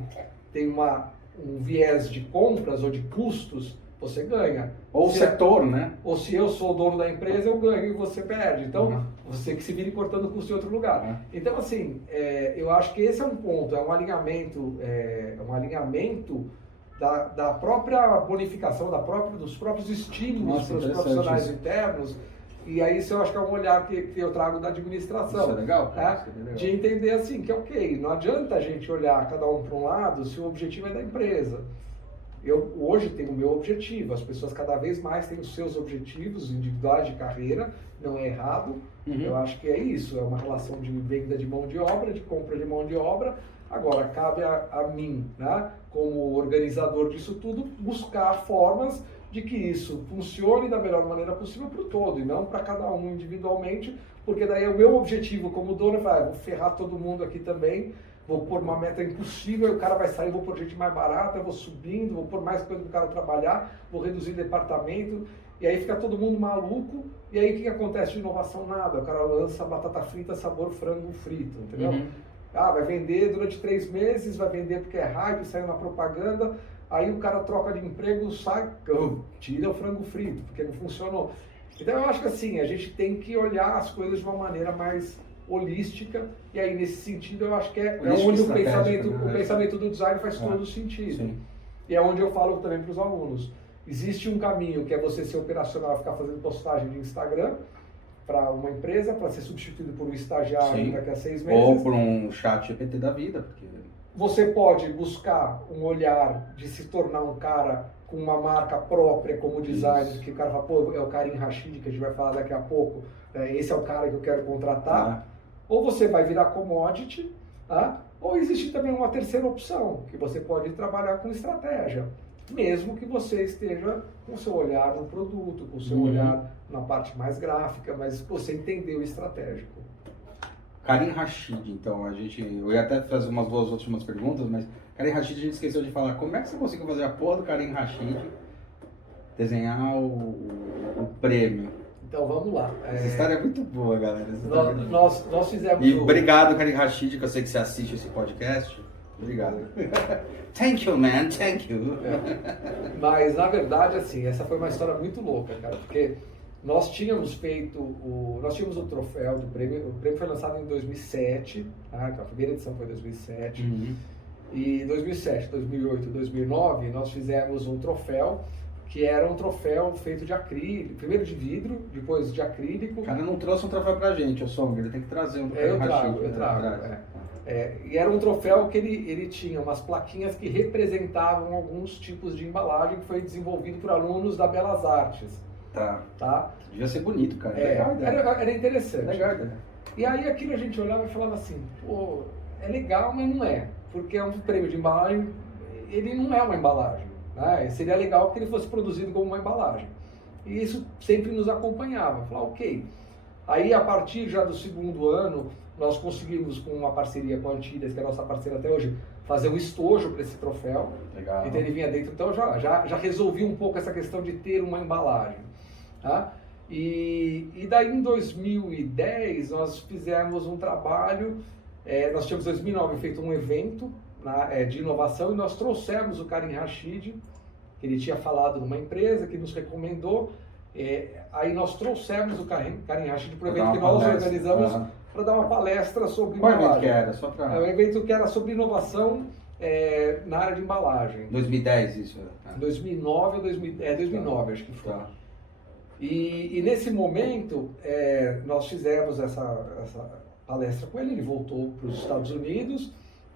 um viés de compras ou de custos, você ganha. Ou o setor, né? Ou se eu sou o dono da empresa, eu ganho e você perde. Então, você que se vire cortando custo em outro lugar. Então, assim, eu acho que esse é um ponto, é um alinhamento da própria bonificação, dos próprios estímulos para os profissionais internos. E aí isso eu acho que é um olhar que eu trago da administração. Isso é legal, cara. Tá? De entender assim, que ok, não adianta a gente olhar cada um para um lado se o objetivo é da empresa. Eu hoje tenho o meu objetivo, as pessoas cada vez mais têm os seus objetivos individuais de carreira, não é errado. Eu acho que é isso, é uma relação de venda de mão de obra, de compra de mão de obra. Agora, cabe a mim, né, como organizador disso tudo, buscar formas de que isso funcione da melhor maneira possível para o todo, e não para cada um individualmente, porque daí é o meu objetivo como dono, vou ferrar todo mundo aqui também, vou pôr uma meta impossível, o cara vai sair, vou pôr gente mais barata, vou subindo, vou pôr mais coisa para o cara trabalhar, vou reduzir departamento, e aí fica todo mundo maluco, e aí o que acontece de inovação? Nada, o cara lança batata frita sabor frango frito, entendeu? Vai vender durante 3 meses, vai vender porque é hype, saiu na propaganda, aí o cara troca de emprego, sai, tira o frango frito, porque não funcionou. Então eu acho que assim, a gente tem que olhar as coisas de uma maneira mais holística, e aí nesse sentido eu acho que é onde o pensamento do design faz todo sentido. Sim. E é onde eu falo também para os alunos. Existe um caminho que é você ser operacional, ficar fazendo postagem de Instagram para uma empresa, para ser substituído por um estagiário daqui a 6 meses. Ou por um chat GPT da vida, porque... Você pode buscar um olhar de se tornar um cara com uma marca própria como designer, que o cara fala, pô, é o Karim Rashid, que a gente vai falar daqui a pouco, esse é o cara que eu quero contratar. Ou você vai virar commodity, ou existe também uma terceira opção, que você pode trabalhar com estratégia, mesmo que você esteja com o seu olhar no produto, com o seu olhar na parte mais gráfica, mas você entender o estratégico. Karim Rashid, então, eu ia até fazer umas 2 últimas perguntas, mas Karim Rashid a gente esqueceu de falar. Como é que você conseguiu fazer a porra do Karim Rashid desenhar o prêmio? Então vamos lá. Essa história é muito boa, galera. Nós fizemos. E obrigado, Karim Rashid, que eu sei que você assiste esse podcast. Obrigado. Thank you, man. Thank you. Mas na verdade, assim, essa foi uma história muito louca, cara, porque nós tínhamos o troféu do prêmio. O prêmio foi lançado em 2007, a primeira edição foi em 2007. E em 2007, 2008 e 2009 nós fizemos um troféu que era um troféu feito de acrílico, primeiro de vidro, depois de acrílico. O cara não trouxe um troféu pra gente, ele tem que trazer um troféu. Eu trago. E era um troféu que ele tinha umas plaquinhas que representavam alguns tipos de embalagem que foi desenvolvido por alunos da Belas Artes. Tá? Devia ser bonito, cara. Era interessante. Legal, né? E aí aquilo a gente olhava e falava assim, pô, é legal, mas não é. Porque é um prêmio de embalagem, ele não é uma embalagem. Né? Seria legal que ele fosse produzido como uma embalagem. E isso sempre nos acompanhava. Falar, ok. Aí, a partir já do 2º ano, nós conseguimos, com uma parceria com a Antilhas, que é a nossa parceira até hoje, fazer um estojo para esse troféu. Legal. Então ele vinha dentro. Então já resolvi um pouco essa questão de ter uma embalagem. Tá? E daí, em 2010, nós fizemos um trabalho. Nós tínhamos, em 2009, feito um evento de inovação, e nós trouxemos o Karim Rashid, que ele tinha falado numa empresa, que nos recomendou, Aí nós trouxemos o Karim Rashid para o evento que nós organizamos para dar uma palestra sobre Qual embalagem. Evento que era? Só pra... É um evento que era sobre inovação na área de embalagem. 2010 isso? 2009 ou 2009 acho que foi. Tá. E nesse momento nós fizemos essa palestra com ele voltou para os Estados Unidos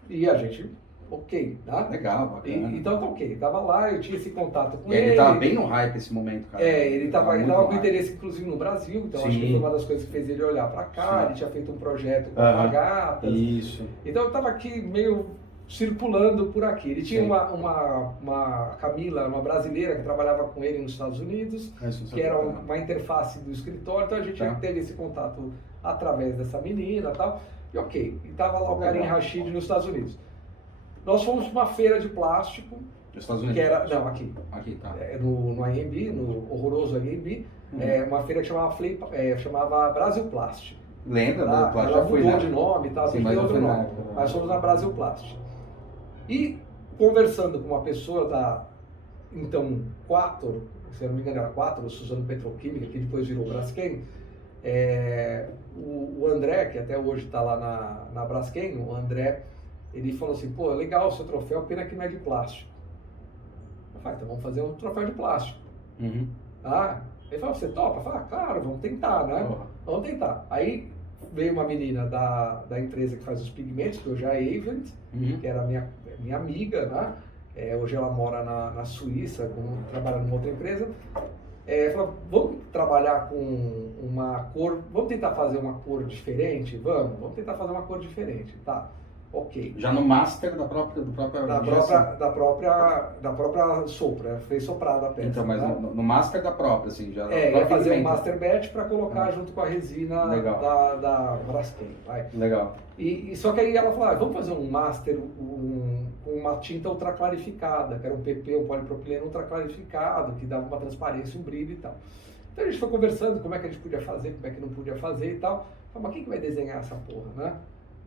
e a gente... Ok, tá? Legal, bacana. Então tá ok, tava lá, eu tinha esse contato com ele. Ele tava bem no hype esse momento, cara. Ele tava com interesse, inclusive, no Brasil, então acho que foi uma das coisas que fez ele olhar para cá. Ele tinha feito um projeto com Gatas. Isso. Então eu tava aqui meio circulando por aqui. Ele tinha uma Camila, uma brasileira que trabalhava com ele nos Estados Unidos, que era uma interface do escritório, então a gente teve esse contato através dessa menina e tal. E ok, e tava lá o Karim Rashid nos Estados Unidos. Nós fomos para uma feira de plástico, nos Estados Unidos? Que era, não, aqui. Aqui, tá. No IMB, no horroroso IMB, uma feira que chamava Brasil Plástico. Lembra? Tá? Ela mudou de nome e tal, tem outro nome. Mas fomos na Brasil Plástico. E conversando com uma pessoa da, então, Quator, se eu não me engano era Quator, Suzano Petroquímica, que depois virou Braskem, o André, que até hoje está lá na Braskem, o André, ele falou assim, pô, legal o seu troféu, pena que não é de plástico. Eu falei, então vamos fazer um troféu de plástico. Ele falou, você topa? Eu falei, claro, vamos tentar, né? Vamos tentar. Aí veio uma menina da empresa que faz os pigmentos, que hoje é a Avent, que era minha amiga, né? Hoje ela mora na Suíça, trabalhando numa outra empresa. Falou, vamos trabalhar com uma cor, vamos tentar fazer uma cor diferente? Vamos tentar fazer uma cor diferente, tá? Ok. Já no master da própria sopra, fez soprada a peça. Então, mas no master da própria, assim, já. Ia fazer um master batch para colocar junto com a resina da Braskem. Legal. E só que aí ela falou, vamos fazer um master com uma tinta ultra clarificada, que era um PP, um polipropileno ultra clarificado, que dava uma transparência, um brilho e tal. Então a gente foi conversando como é que a gente podia fazer, como é que não podia fazer e tal. Falei, mas quem que vai desenhar essa porra, né?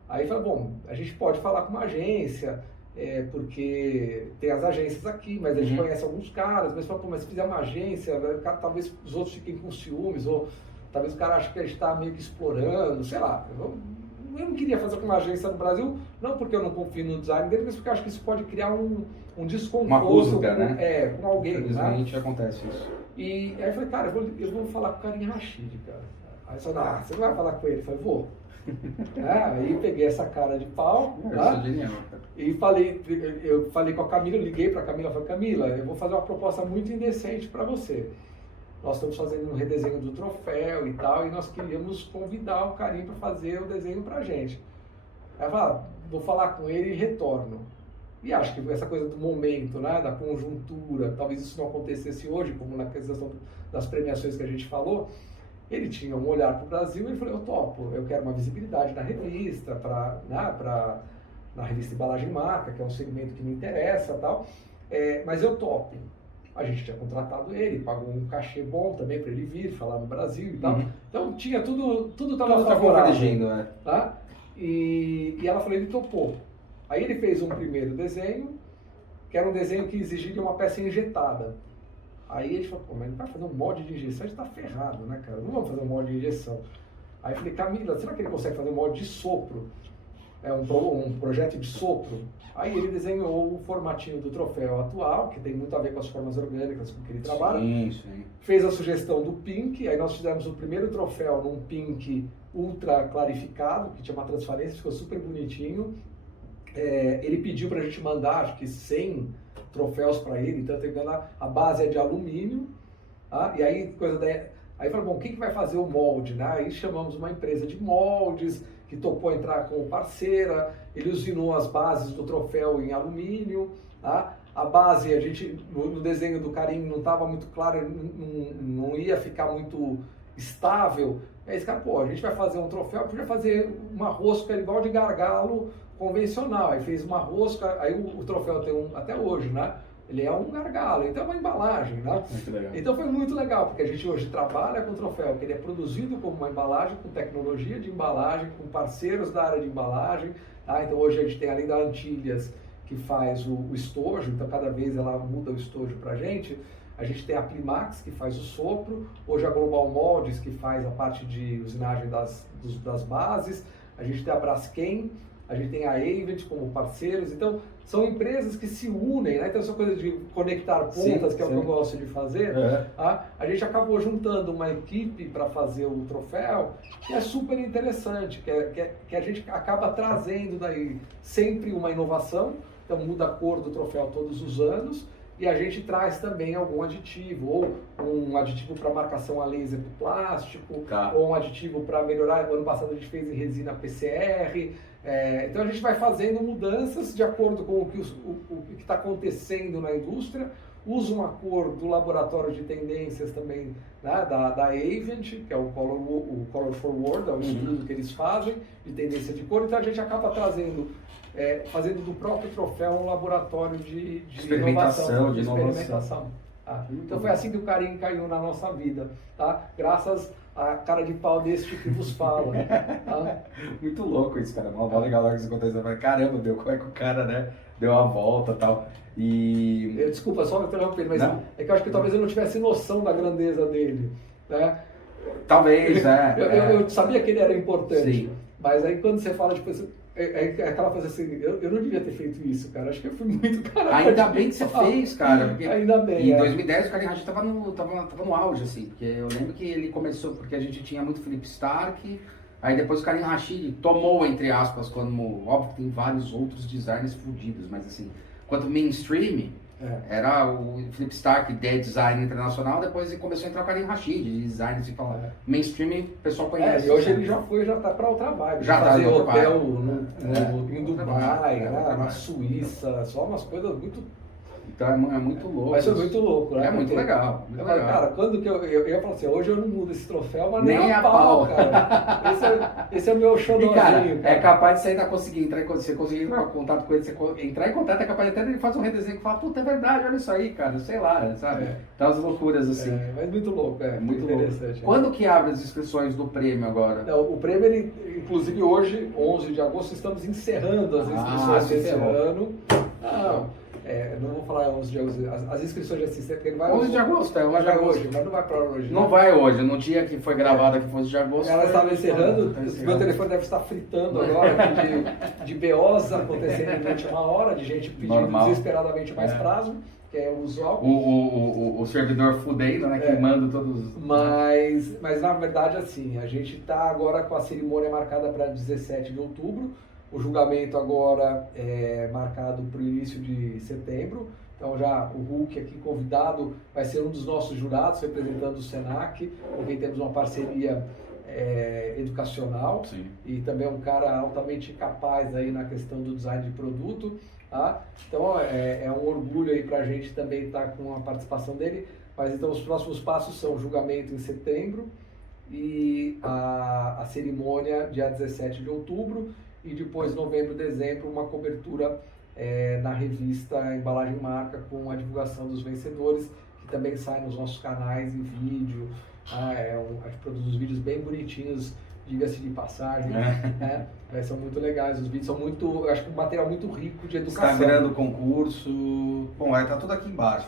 Aí falou, bom, a gente pode falar com uma agência, porque tem as agências aqui, mas a gente conhece alguns caras, mas falou, pô, mas se fizer uma agência, talvez os outros fiquem com ciúmes, ou talvez o cara ache que a gente está meio que explorando, sei lá. Eu não queria fazer com uma agência no Brasil, não porque eu não confio no design dele, mas porque eu acho que isso pode criar um desconforto uma rusga, né? Com alguém. Infelizmente acontece isso. E aí eu falei, cara, eu vou falar com o Karim Rashid, cara. Aí ele falou, você não vai falar com ele? Eu falei, vou. Aí peguei essa cara de pau, genial, e eu falei com a Camila, eu liguei para a Camila e falei, Camila, eu vou fazer uma proposta muito indecente para você. Nós estamos fazendo um redesenho do troféu e tal, e nós queríamos convidar o Karim para fazer o desenho para a gente. Aí eu falei, vou falar com ele e retorno. E acho que essa coisa do momento, né, da conjuntura, talvez isso não acontecesse hoje, como na questão das premiações que a gente falou. Ele tinha um olhar para o Brasil e ele falou, eu topo, eu quero uma visibilidade na revista, na revista Embalagem Marca, que é um segmento que me interessa e tal, mas eu topo. A gente tinha contratado ele, pagou um cachê bom também para ele vir, falar no Brasil e tal. Então tinha tudo estava favorável. Tá? E ela falou, ele topou. Aí ele fez um primeiro desenho, que era um desenho que exigiria uma peça injetada. Aí ele falou, pô, mas ele vai fazer um molde de injeção, a gente tá ferrado, né, cara? Não vamos fazer um molde de injeção. Aí eu falei, Camila, será que ele consegue fazer um molde de sopro? Um projeto de sopro? Aí ele desenhou o formatinho do troféu atual, que tem muito a ver com as formas orgânicas com que ele trabalha. Sim. Fez a sugestão do pink, aí nós fizemos o primeiro troféu num pink ultra clarificado, que tinha uma transparência, ficou super bonitinho. Ele pediu pra gente mandar, acho que 100 troféus para ele, então a base é de alumínio, e aí aí falou, bom, quem que vai fazer o molde, né? Aí chamamos uma empresa de moldes que topou entrar como parceira, ele usinou as bases do troféu em alumínio, a base, a gente, no desenho do Karim não estava muito claro, não ia ficar muito estável, aí esse cara, pô, a gente vai fazer um troféu, podia fazer uma rosca igual de gargalo convencional, aí fez uma rosca, aí o troféu tem até hoje, né? Ele é um gargalo, então é uma embalagem, né? Muito legal. Então foi muito legal, porque a gente hoje trabalha com o troféu, que ele é produzido como uma embalagem, com tecnologia de embalagem, com parceiros da área de embalagem, tá? Então hoje a gente tem, além da Antilhas, que faz o estojo, então cada vez ela muda o estojo pra gente, A gente tem a Plimax, que faz o sopro, hoje a Global Moldes, que faz a parte de usinagem das bases, a gente tem a Braskem, a gente tem a Avent como parceiros, então são empresas que se unem, né? Então essa coisa de conectar pontas, que é o que eu gosto de fazer, a gente acabou juntando uma equipe para fazer o troféu, que é super interessante, que a gente acaba trazendo daí sempre uma inovação, então muda a cor do troféu todos os anos, e a gente traz também algum aditivo, ou um aditivo para marcação a laser do plástico, ou um aditivo para melhorar. O ano passado a gente fez em resina PCR. Então a gente vai fazendo mudanças de acordo com o que está acontecendo na indústria. Usa uma cor do laboratório de tendências também, né, da Avent, que é o Color Forward, é um estudo que eles fazem de tendência de cor. Então a gente acaba trazendo, fazendo do próprio troféu um laboratório de experimentação, de experimentação. Então foi assim que o Carim caiu na nossa vida, tá? Graças a cara de pau deste que vos fala. Tá? Muito louco isso, cara. Mó legal lá que isso aconteceu. Eu falei, caramba, como é que o cara, né, deu a volta e tal. Desculpa, só me interromper, mas é que eu acho que talvez eu não tivesse noção da grandeza dele, né? Talvez, eu sabia que ele era importante, sim. Mas aí quando você fala de pessoa, aquela coisa assim, eu não devia ter feito isso, cara. Acho que eu fui muito caralho. Ainda bem que você fez, cara. Porque ainda bem. Em 2010 o Karim Rashid tava no auge, assim. Porque eu lembro que ele começou, porque a gente tinha muito Philip Stark. Aí depois o Karim Rashid tomou, entre aspas, óbvio que tem vários outros designers fodidos, mas assim, quanto mainstream, era o Philip Stark, de design internacional, depois ele começou a entrar o Karim Rashid, de design, assim, mainstream, o pessoal conhece. E hoje ele já tá para outra vibe. Já fazer tá hotel em Dubai, na Suíça, só umas coisas muito... Então é muito louco. Mas é muito louco, né? É muito legal. Muito legal. Cara, quando que eu ia falar assim, hoje eu não mudo esse troféu, mas nem a pau, cara. Esse é o meu xodózinho, cara. É capaz de você ainda conseguir entrar em contato, você conseguir entrar em contato com ele, você entrar em contato, é capaz até de ele fazer um redesenho que fala, puta, é verdade, olha isso aí, cara, sei lá, sabe? Tá umas loucuras assim. Mas muito louco, muito interessante. Louco. Quando que abre as inscrições do prêmio agora? Não, o prêmio, ele, inclusive hoje, 11 de agosto, estamos encerrando as inscrições desse ano. Não vou falar 11 de agosto, as inscrições de assistência, porque ele vai... 11 de agosto, hoje, mas não vai para hoje. Não vai hoje, no dia que foi gravado aqui, foi 11 de agosto. Ela estava encerrando, meu telefone deve estar fritando agora, de BOs acontecendo durante uma hora, de gente pedindo desesperadamente mais prazo, que é o usual. O servidor fudendo, né, queimando todos... Mas na verdade, assim, a gente está agora com a cerimônia marcada para 17 de outubro, o julgamento agora é marcado para o início de setembro, então já o Hulk aqui convidado vai ser um dos nossos jurados, representando o Senac, com quem temos uma parceria educacional. Sim. E também é um cara altamente capaz aí na questão do design de produto. Tá? Então é um orgulho aí para a gente também estar com a participação dele, mas então os próximos passos são o julgamento em setembro e a cerimônia dia 17 de outubro, e depois, novembro, dezembro, uma cobertura na revista Embalagem Marca com a divulgação dos vencedores, que também sai nos nossos canais em vídeo. A gente produz uns vídeos bem bonitinhos, diga-se de passagem, né? São muito legais, os vídeos são muito, eu acho que um material muito rico de educação. Instagram do concurso, bom, vai estar tudo aqui embaixo,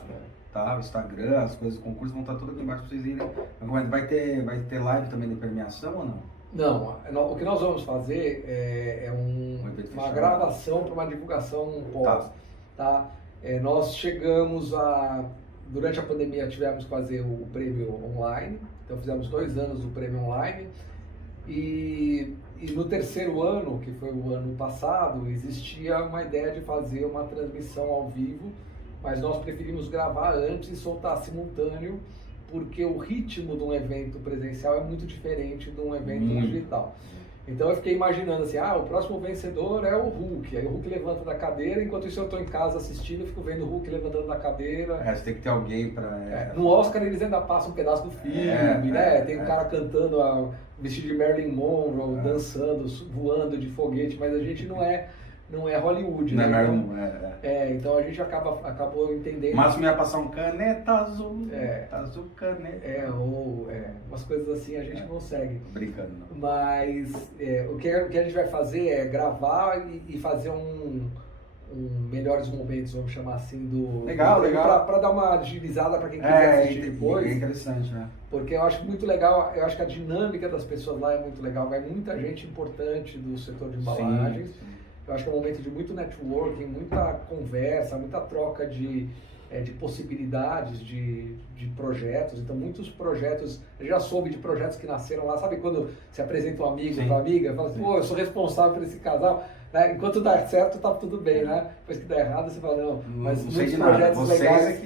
tá? O Instagram, as coisas do concurso vão estar tudo aqui embaixo para vocês irem. Vai ter live também de premiação ou não? Não, o que nós vamos fazer é uma gravação para uma divulgação pós. Tá? Nós chegamos durante a pandemia tivemos que fazer o prêmio online, então fizemos 2 anos do prêmio online, e no terceiro ano, que foi o ano passado, existia uma ideia de fazer uma transmissão ao vivo, mas nós preferimos gravar antes e soltar simultâneo, porque o ritmo de um evento presencial é muito diferente de um evento digital. Então eu fiquei imaginando assim, o próximo vencedor é o Hulk, aí o Hulk levanta da cadeira, enquanto isso eu estou em casa assistindo, eu fico vendo o Hulk levantando da cadeira. Você tem que ter alguém para... No Oscar eles ainda passam um pedaço do filme, né? Tem um cara cantando vestido de Marilyn Monroe, dançando, voando de foguete, mas a gente não é Hollywood, não, né? Então a gente acabou entendendo. O máximo ia passar um caneta azul, azul caneta. Umas coisas assim a gente consegue. Brincando. Não. Mas o que a gente vai fazer é gravar e fazer melhores momentos, vamos chamar assim, do legal. Para dar uma agilizada para quem quiser assistir depois. É interessante, né? Porque eu acho muito legal, eu acho que a dinâmica das pessoas lá é muito legal, vai muita gente importante do setor de embalagens. Sim. Eu acho que é um momento de muito networking, muita conversa, muita troca de possibilidades de projetos. Então, muitos projetos, eu já soube de projetos que nasceram lá. Sabe quando se apresenta um amigo para amiga, fala assim, pô, eu sou responsável por esse casal. Né? Enquanto dá certo, tá tudo bem, né? Depois que dá errado, você fala, não. Mas muitos projetos legais,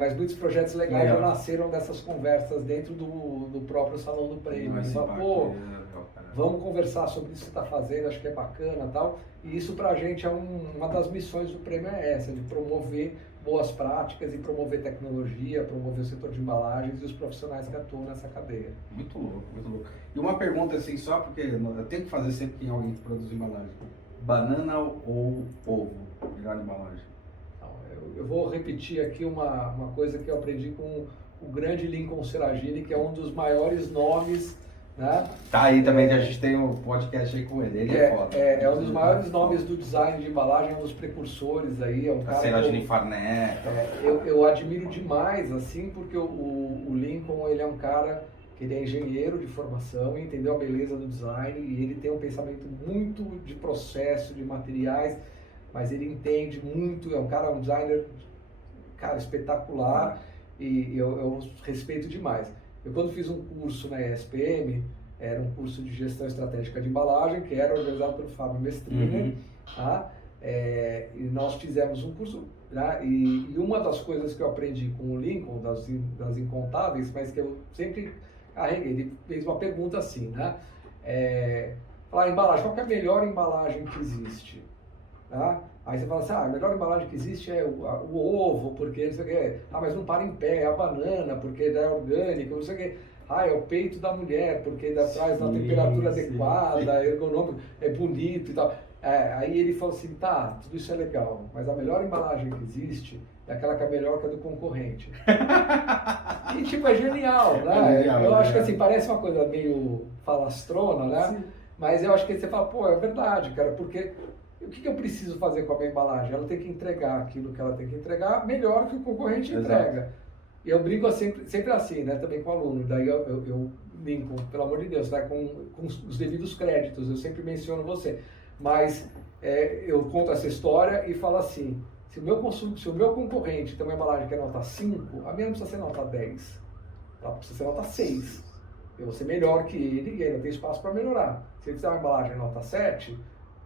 mas muitos projetos legais já nasceram dessas conversas dentro do próprio Salão do Prêmio. Você fala, pô, vamos conversar sobre isso que você está fazendo, acho que é bacana e tal. E isso pra gente é uma das missões do prêmio, é essa, de promover boas práticas e promover tecnologia, promover o setor de embalagens e os profissionais que atuam nessa cadeia. Muito louco, muito louco. E uma pergunta assim, só porque eu tenho que fazer sempre que tem alguém que produz embalagem. Banana ou ovo? Melhor embalagem? Eu vou repetir aqui uma coisa que eu aprendi com o grande Lincoln Seragini, que é um dos maiores nomes, né? Tá aí também, a gente tem um podcast aí com ele foda. É um dos maiores nomes do design de embalagem, é um dos precursores aí, é um cara... Seragini Farnet. Eu admiro demais, assim, porque o Lincoln, ele é um cara que ele é engenheiro de formação, entendeu a beleza do design e ele tem um pensamento muito de processo, de materiais, mas ele entende muito, é um designer, cara, espetacular e eu respeito demais. Eu quando fiz um curso na ESPM, era um curso de gestão estratégica de embalagem, que era organizado pelo Fábio Mestrini, tá? E nós fizemos um curso, né? E uma das coisas que eu aprendi com o Lincoln, das incontáveis, mas que eu sempre carreguei, ele fez uma pergunta assim, né? Falar embalagem, qual que é a melhor embalagem que existe? Tá? Aí você fala assim, a melhor embalagem que existe é o ovo, porque não sei o que, mas não para em pé, é a banana, porque é orgânico, não sei o que, é o peito da mulher, porque traz na temperatura adequada, ergonômico, é bonito e tal. Aí ele falou assim, tá, tudo isso é legal, mas a melhor embalagem que existe é aquela que é melhor que a do concorrente. E tipo, é genial, né? Eu acho que assim, parece uma coisa meio falastrona, né? Sim. Mas eu acho que você fala, pô, é verdade, cara, porque o que eu preciso fazer com a minha embalagem? Ela tem que entregar aquilo que ela tem que entregar melhor que o concorrente entrega. E eu brinco sempre assim, né? Também com o aluno. Daí eu brinco, pelo amor de Deus, né? com os devidos créditos, eu sempre menciono você. Mas eu conto essa história e falo assim, se o meu concorrente tem uma embalagem que é nota 5, a minha não precisa ser nota 10, ela precisa ser nota 6. Eu vou ser melhor que ele e ainda tem espaço para melhorar. Se ele fizer uma embalagem nota 7,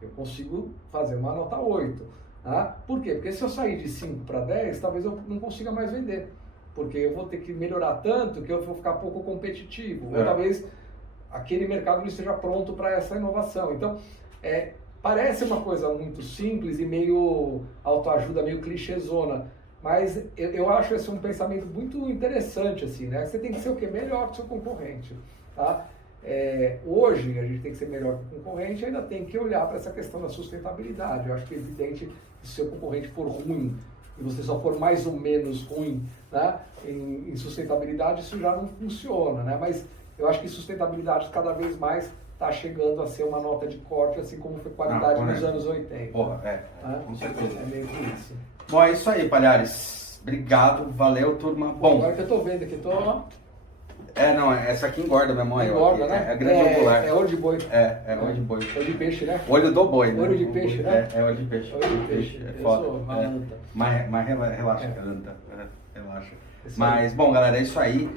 eu consigo fazer uma nota 8. Tá? Por quê? Porque se eu sair de 5 para 10, talvez eu não consiga mais vender. Porque eu vou ter que melhorar tanto que eu vou ficar pouco competitivo. Ou talvez aquele mercado não esteja pronto para essa inovação. Então, parece uma coisa muito simples e meio autoajuda, meio clichêzona. Mas eu acho esse um pensamento muito interessante, assim, né? Você tem que ser o quê? Melhor que o seu concorrente, tá? Hoje a gente tem que ser melhor que o concorrente, ainda tem que olhar para essa questão da sustentabilidade. Eu acho que é evidente que se o seu concorrente for ruim e você só for mais ou menos ruim, né, em sustentabilidade, isso já não funciona, né? Mas eu acho que sustentabilidade cada vez mais está chegando a ser uma nota de corte, assim como foi qualidade nos anos 80. Com certeza. É meio que isso. Bom, é isso aí, Palhares. Obrigado, valeu, turma. Bom, agora que eu tô vendo aqui, essa aqui engorda mesmo. Engorda, né? É grande ocular. É olho de boi. É olho de boi. Olho de peixe, né? Olho do boi, né? Olho de peixe, né? É olho de peixe. Olho de peixe. É foda. Eu sou uma anta. Mas relaxa, anta. Relaxa. Mas, bom, galera, é isso aí.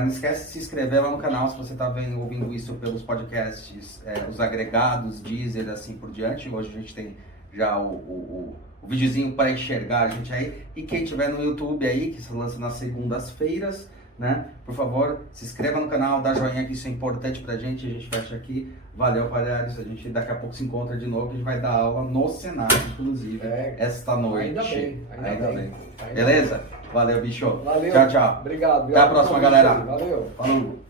Não esquece de se inscrever lá no canal se você está ouvindo isso pelos podcasts, os agregados, Deezer, assim por diante. Hoje a gente tem já o videozinho para enxergar a gente aí. E quem tiver no YouTube aí, que se lança nas segundas-feiras, né? Por favor, se inscreva no canal, dá joinha que isso é importante pra gente. A gente fecha aqui. Valeu, Palhares. A gente daqui a pouco se encontra de novo. A gente vai dar aula no Senado, inclusive, esta noite. Ainda bem. Beleza? Valeu, bicho. Valeu. Tchau, tchau. Obrigado. Até a próxima, galera. Valeu. Falou.